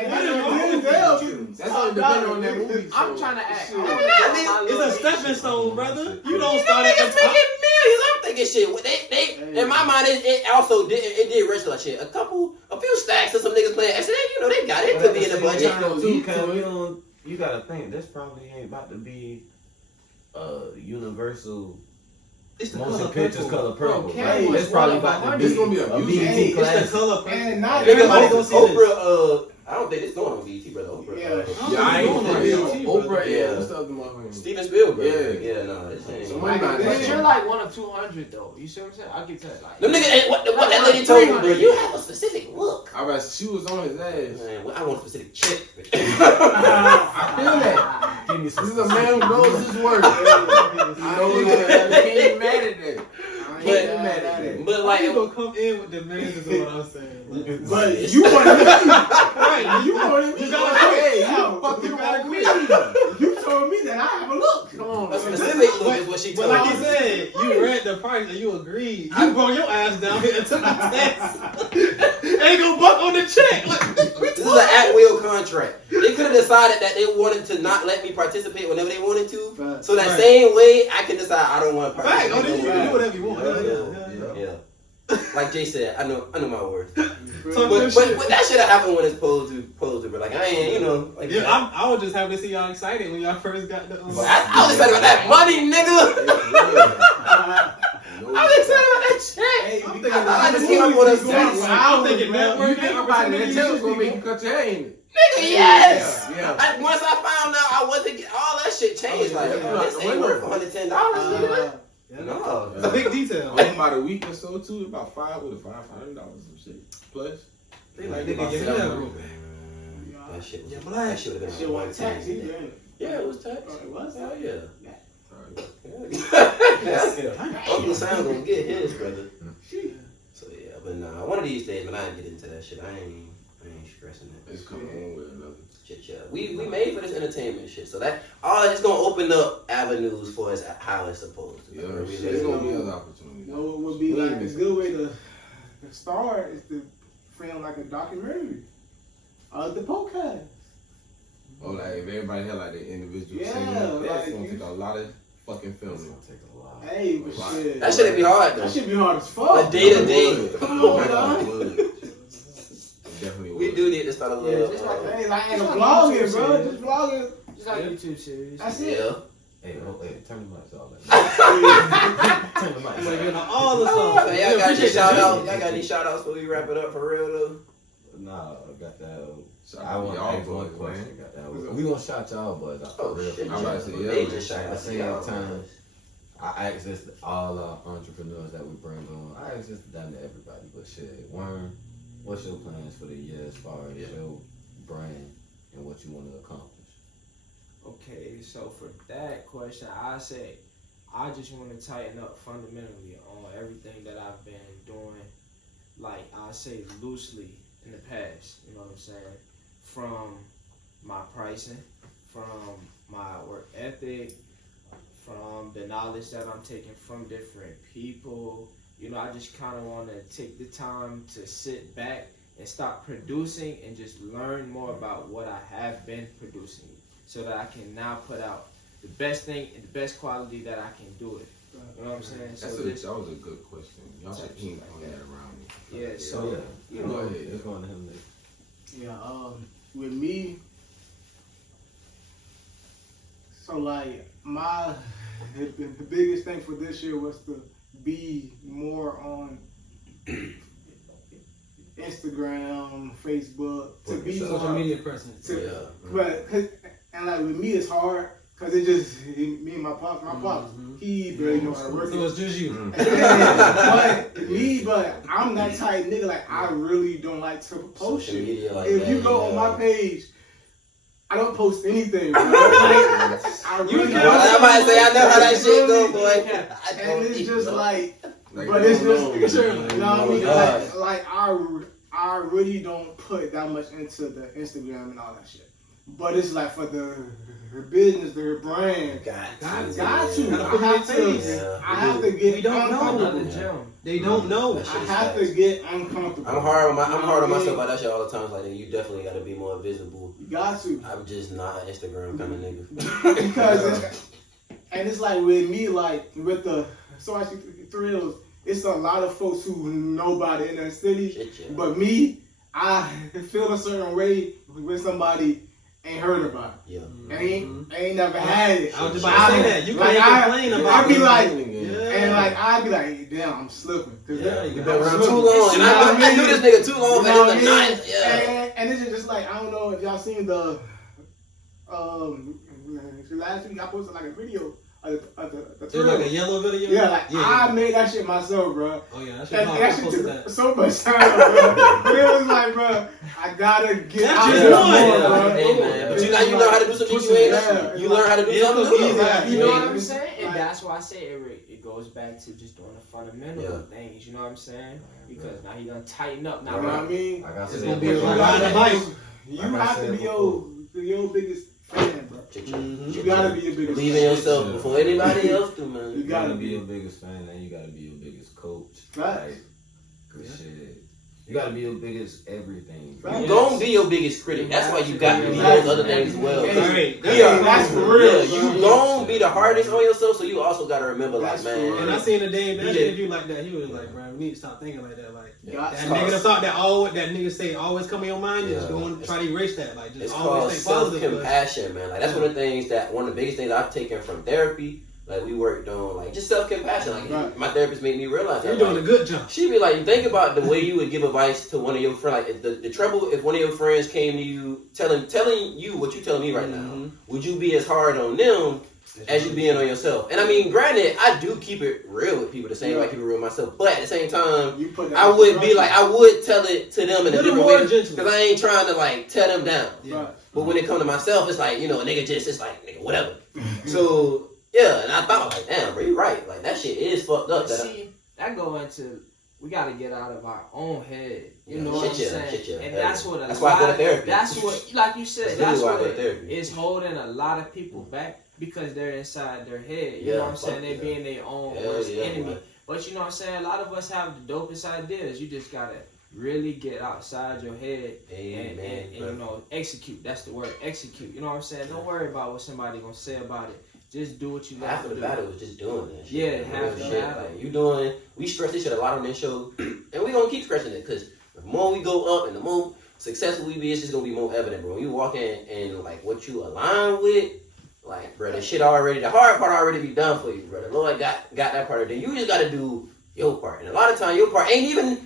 depending on that movie. I'm trying to act. It's a stepping stone, brother. You don't start at the top. Millions. I'm thinking shit. They in my mind it also did register like shit. A few stacks of some niggas playing SNA. You know they got it. Could be in the budget. You gotta think this probably ain't about to be universal motion pictures color purple. It's probably about to be this gonna be a BET classic. It's the color purple. And not everybody gonna see Oprah. I don't think it's going on BET, brother. Oprah. Yeah, I ain't BET, Oprah, yeah. What's the other motherfucker? Steven Spielberg. Yeah. No, this ain't. So money behind But that you're shit. like 1 of 200 though. You see what I'm saying? I get that. Like, Them niggas ain't what that lady told me, bro. You have a specific look. I bet she was on his ass. Man, I want a specific chick. I feel that. This is a man who knows his work. I know that. I can't be mad at that. I can't be mad at that. But Why like, you gonna come in with demands is what I'm saying. Like, But you want to right? You want to You gotta quit. You fucking gotta gotta quit. You told me that I have a look. Come on, a specific look is what she but told like me. you said, you read the price and you agreed. You brought your ass down here and took the test. Ain't gonna buck on the check. Like, This is an at-will contract. They could have decided that they wanted to not let me participate whenever they wanted to. Right. So that Right. same way, I can decide I don't want to fact. participate. Oh, then you can do whatever you want. Yeah. Like Jay said, I know my worth. Talk But your shit. that should have happened when it's posed to, but like I ain't, you know, like Yeah, I was just happy to see y'all excited when y'all first got the. I was excited about that money, nigga. I was excited about that check. Hey, I'm because thinking I just came up with a going sense. I'm thinking You network think about it, that tail's gonna make you cut your hair, ain't it? Nigga, yes. Yeah. Once I found out I wasn't getting all that shit changed. Like this ain't worth $110, nigga. No. It's a big detail. About a week or so too, about $500 some shit plus. They like, About nigga, give me that $700. room. That shit was. Yeah, but That shit would have been. Shit wasn't tax either, ain't it? Yeah, it was tax. Oh, it was? Hell yeah. Alright. Uncle Sam gonna get his, brother. Shit. So yeah, but nah, one of these days, man, I ain't get into that shit. I ain't stressing it. It's coming one way or another. Shit, yeah. We made for this entertainment shit, so that all it's gonna open up avenues for us how it's supposed to. Yeah, Really, there's gonna be other opportunities. You know what would be like a good way to start is to film like a documentary of the podcast. Oh, like if everybody had like their individual Yeah, segment, that's like gonna you- take a lot of fucking filming. Hey, but shit. That shouldn't be hard though. That should be hard as fuck. The day-to-day. Come on, dog. Definitely We would. do need to start a Yeah, little. just like that. Hey, like ain't no Just like vlogging, YouTube bro. series. Just vlogging. Just like YouTube series. That's it. Yeah. Hey, turn the mics off. Turn the mic. Like, you know, all the So songs. y'all got any shout outs? Y'all got any shout outs before we wrap it up for real though? Nah, I got that. Shout I out to want to y'all ask one boys, question. man. Got that. We gonna shout y'all boys out for real. shit. I'm about to say, yeah, Major man. shout At the outs to same y'all. time, I ask this to all our entrepreneurs that we bring on. I ask this down to everybody, but shit, Worm, what's your plans for the year as far as your brand and what you want to accomplish? Okay, so for that question, I say I just want to tighten up fundamentally on everything that I've been doing, like I say loosely in the past, you know what I'm saying? From my pricing, from my work ethic, from the knowledge that I'm taking from different people. You know, I just kind of want to take the time to sit back and stop producing and just learn more about what I have been producing so that I can now put out the best thing and the best quality that I can do it. You know what I'm saying? That was a good question. Y'all should keep on that around me. Yeah, so, you Go know, ahead. Let's go on to him next. Yeah, with me, so like the biggest thing for this year was to be more on Instagram, Facebook, to be Social more, media presence. but and like with me it's hard because it just me and my pops, he barely know how to work So it. it's just you. but I'm that type nigga, like I really don't like to post Social shit. media like If that, you go on yeah. my page, I don't post anything. Bro. I really don't. I might say I know how that shit go, boy. And it's just like, Like, but it's no, just, you know what I mean? God. Like I really don't put that much into the Instagram and all that shit. But it's like for the her business, their brand. Got Got to. to. Yeah. I have to get We don't know. another uncomfortable. gem. They don't know. That shit I is have facts. to get uncomfortable. I'm hard on myself about that shit all the time. It's like, you definitely got to be more visible. You got to. I'm just not an Instagram kind of nigga. Because it's like with me, like with the So Icey Thrills, it's a lot of folks who know about the inner city. Shit, yeah. But me, I feel a certain way when somebody ain't heard about it. Yeah. Ain't never had it. I was just about to say that. You can't complain about I be it. like, Yeah. And like I'd be like, damn, I'm slipping. Yeah, you been been around around too long. You know what I I knew mean? this nigga too long You for know him what I to mean? not. Yeah. And it's just like, I don't know if y'all seen the last week I posted like a video of the It's like a yellow video. yeah, like I made that shit myself, bro. Oh yeah, that And shit. that shit took so much time, bro. But it was like, bro, I gotta get That's out just there one. more, Yeah. bro. Hey, man. But you learn how to do something you ain't. You learn how to do something so new. easy. You know what Yeah. I'm saying? Like- And that's why I say it goes back to just doing the fundamental Yeah. things. You know what I'm saying? Because now he done tighten up. Now You know what I mean? Like I It's said, gonna be a before, ride of life. You Like I have to said be your biggest fan, bro. Mhm. You gotta be your biggest Believe in fan. yourself before anybody else do, man. You you gotta gotta be be. your biggest fan, and you gotta be your biggest coach. Facts. Like, good shit. You gotta be your biggest everything. Facts. You gon' be your biggest critic. That's why you got to be Exactly. those other things as well. Hey, Right. Yeah, that's for real. Yeah, bro. you gon' be the hardest on yourself, so you also gotta remember, like, That's for real. And I man. seen a Dame He Dash did. interview like that. He was like, bro, we need to stop thinking like that. Like Got that to. nigga that thought that nigga say always come in your mind. You just Yeah. go and try to erase that. Like It's just called always think positive. but- self-compassion, man. Like, that's one of the things one of the biggest things I've taken from therapy. Like, we worked on, like, just self-compassion. Like, Right. my therapist made me realize You're that. doing like, a good job. She'd be like, you think about the way you would give advice to one of your friends. Like, the trouble if one of your friends came to you telling you what you telling me right now, would you be as hard on them as you being on yourself? And I mean, granted, I do keep it real with people the same way I keep it real with myself. But at the same time, You put that I would be like, I would tell it to them in a Little different more way gentle. because I ain't trying to like tear them down. Yeah. But when it comes to myself, it's like, you know, a nigga just, it's like, nigga, whatever. So, yeah, and I thought, like, damn, bro, you right. Like, that shit is fucked up. But see, that go into we gotta get out of our own head. You know what I'm saying? And that's what that's why I go to therapy. That's what, like you said, That's that's why I go what to therapy. is holding a lot of people back because they're inside their head. You Yeah, know what I'm saying? fuck They're yeah. being their own Hell worst yeah, enemy. man. But you know what I'm saying? A lot of us have the dopest ideas. You just gotta really get outside your head and you know, execute. That's the word, execute. You know what I'm saying? Don't worry about what somebody gonna say about it. Just do what you Half have of to the do. battle was just doing that shit. Yeah, Real half the shit. battle. Like, you doing, we stress this shit a lot on this show, and we gonna keep stressing it, because the more we go up and the more successful we be, it's just gonna be more evident, bro. When you walk in and, like, what you align with, like, bro, the shit already, the hard part already be done for you, bro. The Lord got that part of it. You just gotta do your part. And a lot of time, your part ain't even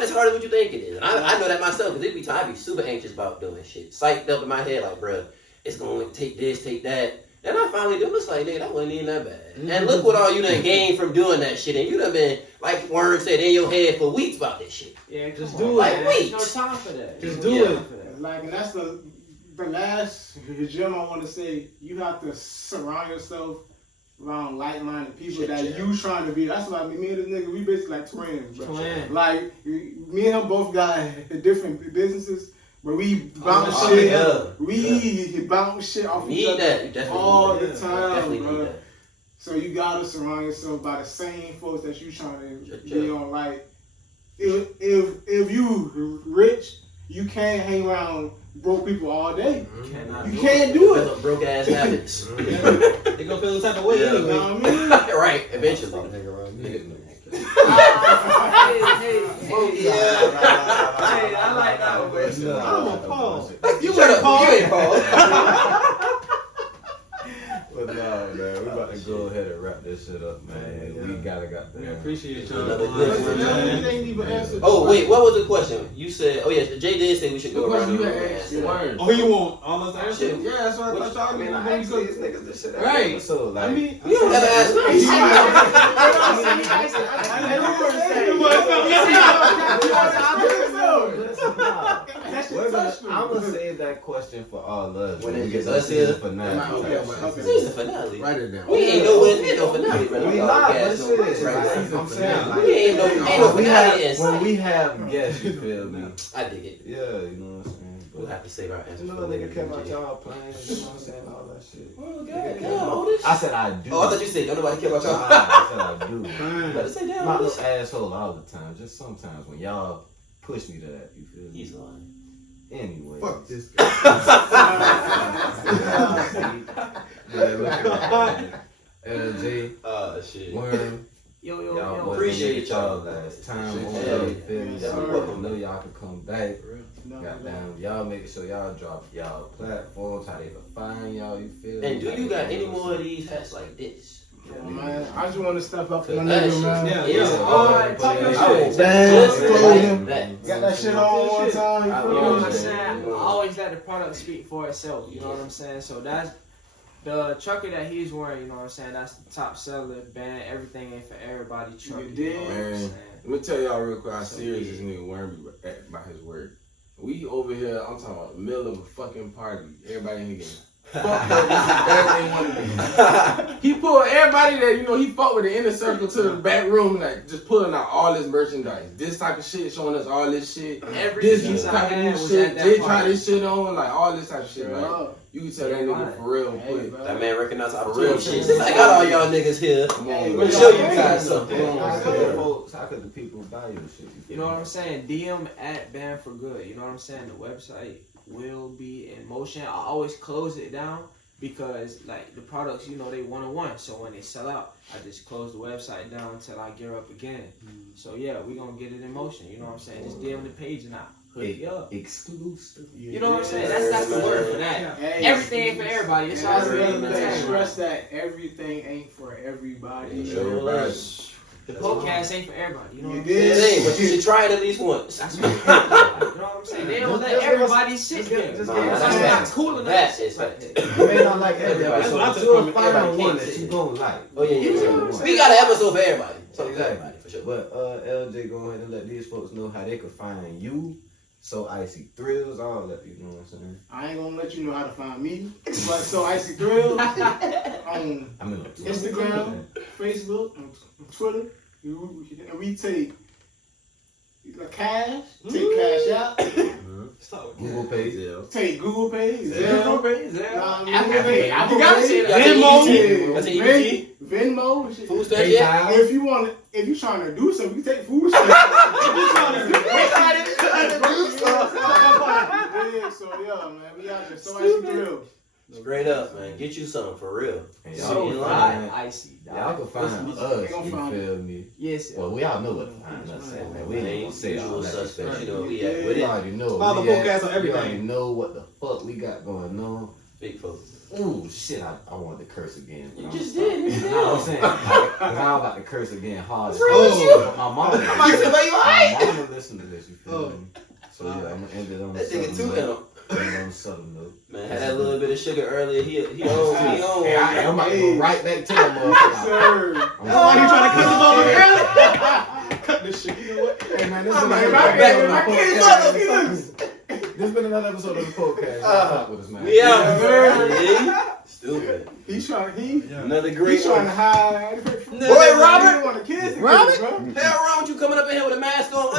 as hard as what you think it is. And I know that myself, because it be time I be super anxious about doing shit. Psyched up in my head, like, bro, it's gonna take this, take that. And I finally do. It's like, nigga, that wasn't even that bad. And look what all you done gained from doing that shit. And you done been, like Warren said, in your head for weeks about this shit. Yeah, Just come do on, it. man. Like, There's no weeks. time for that. Just There's do no it. time for that. Like, and that's the last gem I want to say. You have to surround yourself around like-minded people Shit, that yeah. you trying to be. That's what I mean. Me and this nigga, we basically like twins, bro. Twin. Like, me and him both got different businesses, but we bounce Oh, shit. yeah. We bounce shit off each Need other that. You definitely all need the that. time, Definitely bro. need that. So you gotta surround yourself by the same folks that you trying to Sure. be on. Like, if you rich, you can't hang around broke people all day. Cannot You do can't it. do it. Develop broke ass habits. They gonna feel the type of way Yeah. You anyway. know what I mean? Right, eventually. Hey, I like that one. I'm a Paul. You shut up, Paul. You ain't Paul. But nah, man, we about to go ahead and wrap this shit up, man. We gotta got We that. appreciate y'all. Another But good you one, know, man. you ain't even answered Oh, the wait, what was the question? You said, oh, yes, Jay did say we should The go around question the you room had and asked, answer that. Warren. Oh, you want all us answers? Shit. Yeah, that's what I thought y'all I mean, knew. I asked these niggas this shit. Right. So, like, I mean, You don't ever ask me. I'm gonna save that question for all us. When it we gets get us to here. season finale. Okay, type okay. shit. Season finale. Write it down. We ain't nowhere near no finale, brother. We all not, but gas, no shit, right. like, I'm saying, like, We ain't no when we finale in have, when sight. we have guests, you feel me? I dig it. Yeah, you know what I'm saying? We'll have to save our answers. You know, for nigga later, care about Jay. y'all playing, you know what I'm saying? All that shit. Oh, Nigga God. care Damn, about- Otis. I said I do. Oh, I thought you said don't nobody care about Nah, y'all. I said I do. You better say I'm damn, not no Otis. asshole all the time. Just sometimes when y'all push me to that, you feel me? He's lying. Anyway. Fuck this guy. LJ, Oh, shit. Worm, Yo, yo, y'all yo. boys Appreciate done y'all. last time. Appreciate on, y'all. you feel me? Yes, Y'all sir. welcome. Know y'all can come back. Goddamn, y'all make sure y'all drop y'all platforms, how they can find y'all, you feel me? And do you got any more of these hats like this? Oh, man, I just want to step up for my That nigga, shit- man. Yeah. Alright, talk your shit. Damn, Like that. Got that shit on one time. You know what I'm Yeah. saying? I always let the product speak for itself. You know what I'm saying? So that's the trucker that he's wearing. You know what I'm saying? That's the top seller. Band. Everything ain't for everybody. Trucker. You You did? know what I'm Man, saying? let me tell y'all real quick how So serious big. this nigga Wormy by his word. We over here, I'm talking about the middle of a fucking party. Everybody in the game. Fucked up. Everything wanted to be. He pulled everybody that, you know, he fought with the inner circle to the back room, like just pulling out all this merchandise. This type of shit, showing us all this shit. Every This piece I type of had new was shit. at that They try party. this shit on, like all this type of shit. Straight Like, up. you can tell that nigga for real put. That man recognized For opportunity. real. Shit. He's like, I got all y'all niggas here. Come Hey, on, I'm man. gonna show you guys something. How could the people buy your shit? You know what I'm saying? DM at Band for Good. You know what I'm saying? The website will be in motion. I always close it down because like the products, you know, they one-on-one. So when they sell out, I just close the website down until I gear up again. So yeah, we gonna get it in motion. You know what I'm saying? Just DM the page and I hook you up. Exclusive. You know what I'm saying? That's the word for that. Hey, Everything ain't for everybody. It's And that's already the in other the thing. tag. Stress that everything ain't for everybody. Sure. The podcast ain't for everybody. You know what I'm You saying? did. It ain't, but you should try it at least once. That's what you know what I'm saying? They don't let everybody sit there. just Nah, give us that's some- facts. cool enough. That is facts. You may not like every Everybody. episode, That's but what I you'll took from find everybody one can't that say you it. gonna like. Oh yeah, You know what yeah. I'm We saying? got an episode for everybody. So Exactly. everybody for sure. But LJ, go ahead and let these folks know how they can find you. So Icey Thrills, all that. You know what I'm saying? I ain't gonna let you know how to find me, but So Icey Thrills on I mean, Instagram, Facebook, and Twitter. And we take cash, take cash out, Google Pay. take Google Pay, Zero. Zelle, Apple Pay. Apple You gotta Pay, say that. Venmo, That's an EBT. Venmo, shit. Food stamps, yeah. If you want, if you trying to do something, you take food stamps. Yeah, so yeah, man, we out there. So Icey Thrills. Straight up, man. Get you something for real. And So y'all can fly, find, icy. y'all can find They us, gonna you find feel me? Yes. Well, we all know what to find us at, man. We ain't gonna say all Usual that. suspects, you know, we at with We it. already know. Follow We the at- podcast on everything. We already know what the fuck we got going on. Big folks. Ooh, shit, I wanted to curse again. but You I'm just sorry. did. No, I'm saying, because I'm about to curse again hard. Oh. My mama. I'm like, "But you alright?" My mama listen to this, you feel Oh. me? So yeah, I'm gonna end it on That a nigga southern too note. ill. End it on a southern note. Man, had that little bit of sugar earlier. He on. Hey, I'm about to go right back to the Yes, motherfucker. sir. I'm That's why you trying to cut this over sorry. early. Cut this shit. You know what? Hey man, this I'm been like, another I can't- episode I of the can't podcast. This been another episode of the podcast. Fuck with us, man. We out, Yeah, man. man. Stupid. He's trying. Another He's great trying one. to hide. Boy, Robert. He want the kids to Robert? get it, bro. Hell wrong with you coming up in here with a mask on?